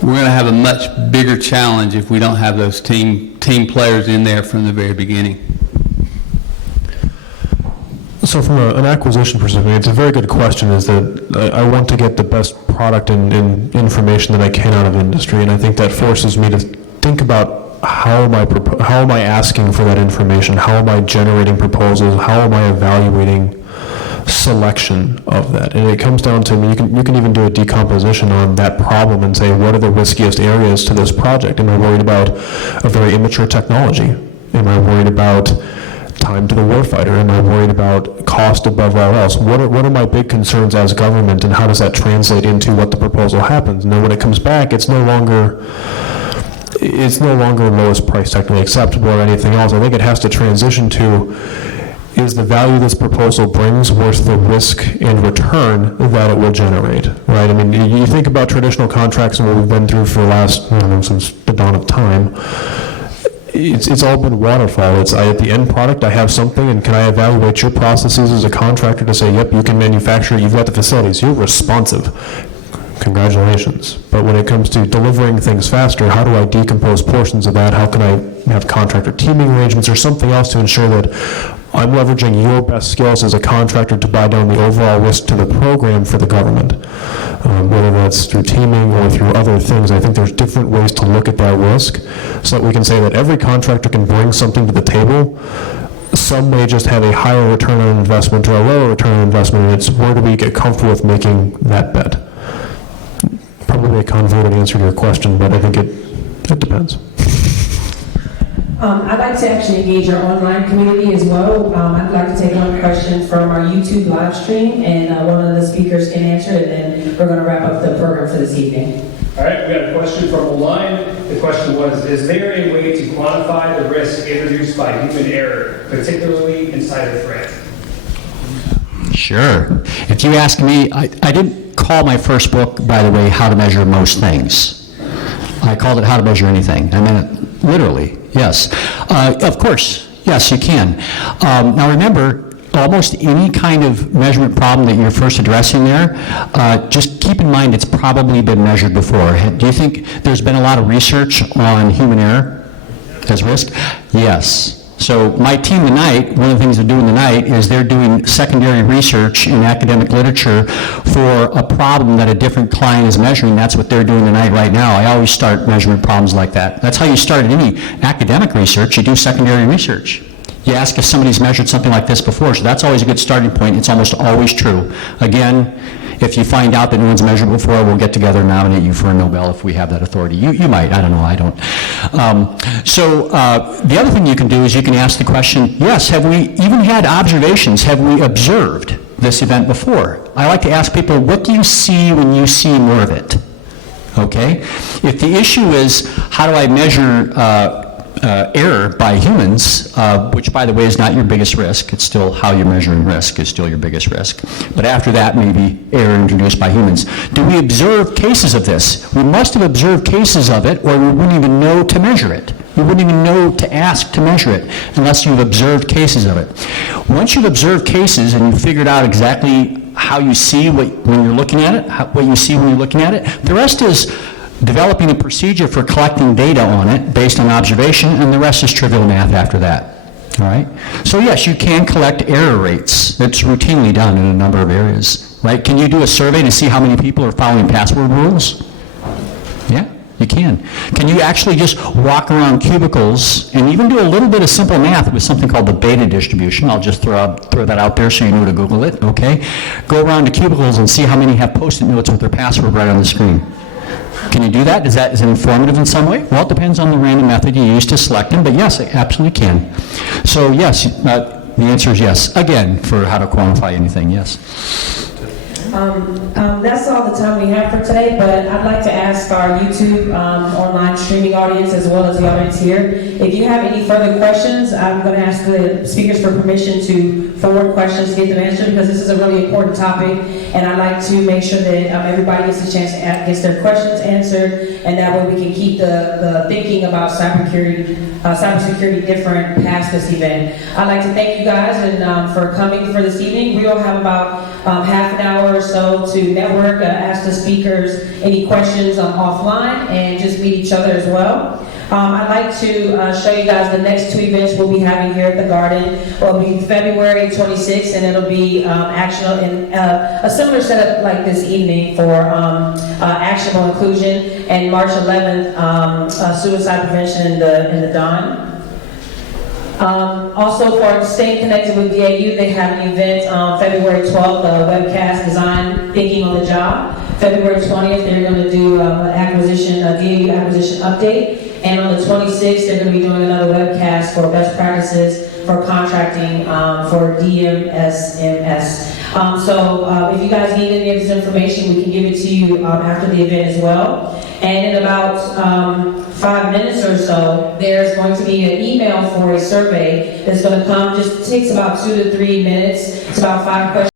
we're going to have a much bigger challenge if we don't have those team players in there from the very beginning. So from an acquisition perspective, it's a very good question, is that I want to get the best product and information that I can out of industry, and I think that forces me to think about how am I asking for that information, how am I generating proposals, how am I evaluating selection of that. And it comes down to, you can even do a decomposition on that problem and say, what are the riskiest areas to this project? Am I worried about a very immature technology? Am I worried about time to the warfighter? Am I worried about cost above all else? What are my big concerns as government, and how does that translate into what the proposal happens? And then when it comes back, it's no longer lowest price technically acceptable or anything else. I think it has to transition to, is the value this proposal brings worth the risk and return that it will generate, right? I mean, you think about traditional contracts and what we've been through for the last, since the dawn of time. It's all been waterfall. At the end product, I have something, and can I evaluate your processes as a contractor to say, yep, you can manufacture it, you've got the facilities, you're responsive. Congratulations. But when it comes to delivering things faster, how do I decompose portions of that? How can I have contractor teaming arrangements or something else to ensure that I'm leveraging your best skills as a contractor to buy down the overall risk to the program for the government? Whether that's through teaming or through other things, I think there's different ways to look at that risk so that we can say that every contractor can bring something to the table. Some may just have a higher return on investment or a lower return on investment, and it's where do we get comfortable with making that bet? Probably a convoluted answer to your question, but I think it depends. I'd like to actually engage our online community as well. I'd like to take one question from our YouTube live stream, and one of the speakers can answer it, and then we're going to wrap up the program for this evening. All right, we got a question from online. The question was, is there a way to quantify the risk introduced by human error, particularly inside a threat? Sure. If you ask me, I didn't call my first book, by the way, How to Measure Most Things. I called it How to Measure Anything. I meant it literally, yes. Of course, yes, you can. Now remember, almost any kind of measurement problem that you're first addressing there, just keep in mind it's probably been measured before. Do you think there's been a lot of research on human error as risk? Yes. So my team tonight, one of the things they're doing tonight is they're doing secondary research in academic literature for a problem that a different client is measuring. That's what they're doing tonight right now. I always start measurement problems like that. That's how you start any academic research. You do secondary research. You ask if somebody's measured something like this before, so that's always a good starting point. It's almost always true. Again, if you find out that no one's measured before, we'll get together and nominate you for a Nobel if we have that authority. You might, I don't know, I don't. The other thing you can do is you can ask the question, yes, have we even had observations? Have we observed this event before. I like to ask people, what do you see when you see more of it? Okay? If the issue is, how do I measure error by humans, which, by the way, is not your biggest risk. It's still how you're measuring risk is still your biggest risk. But after that, maybe error introduced by humans. Do we observe cases of this? We must have observed cases of it, or we wouldn't even know to measure it. We wouldn't even know to ask to measure it unless you've observed cases of it. Once you've observed cases and you've figured out exactly how you see when you're looking at it, what you see when you're looking at it, the rest is developing a procedure for collecting data on it based on observation, and the rest is trivial math after that. All right? So yes, you can collect error rates. It's routinely done in a number of areas. Right? Can you do a survey to see how many people are following password rules? Yeah, you can. Can you actually just walk around cubicles and even do a little bit of simple math with something called the beta distribution? I'll just throw that out there so you know to Google it, okay? Go around to cubicles and see how many have Post-it notes with their password right on the screen. Can you do that? Is it informative in some way? Well, it depends on the random method you use to select them, but yes, it absolutely can. So yes, the answer is yes. Again, for how to quantify anything, yes. That's all the time we have for today, but I'd like to ask our YouTube online streaming audience as well as the audience here, if you have any further questions, I'm going to ask the speakers for permission to forward questions to get them answered, because this is a really important topic, and I'd like to make sure that everybody gets a chance to get their questions answered, and that way we can keep the thinking about cybersecurity different past this event. I'd like to thank you guys and for coming for this evening. We will have about half an hour or so to network, ask the speakers any questions offline, and just meet each other as well. I'd like to show you guys the next two events we'll be having here at the Garden. It'll be February 26th, and it'll be actionable in a similar setup like this evening for actionable inclusion, and March 11th, suicide prevention in the dawn. Also, for staying connected with DAU, they have an event on February 12th, webcast design thinking on the job. February 20th, they're going to do DAU acquisition update. And on the 26th, they're going to be doing another webcast for best practices for contracting for DMSMS. So if you guys need any of this information, we can give it to you after the event as well. And in about 5 minutes or so, there's going to be an email for a survey that's going to come. Just takes about 2 to 3 minutes. It's about 5 questions.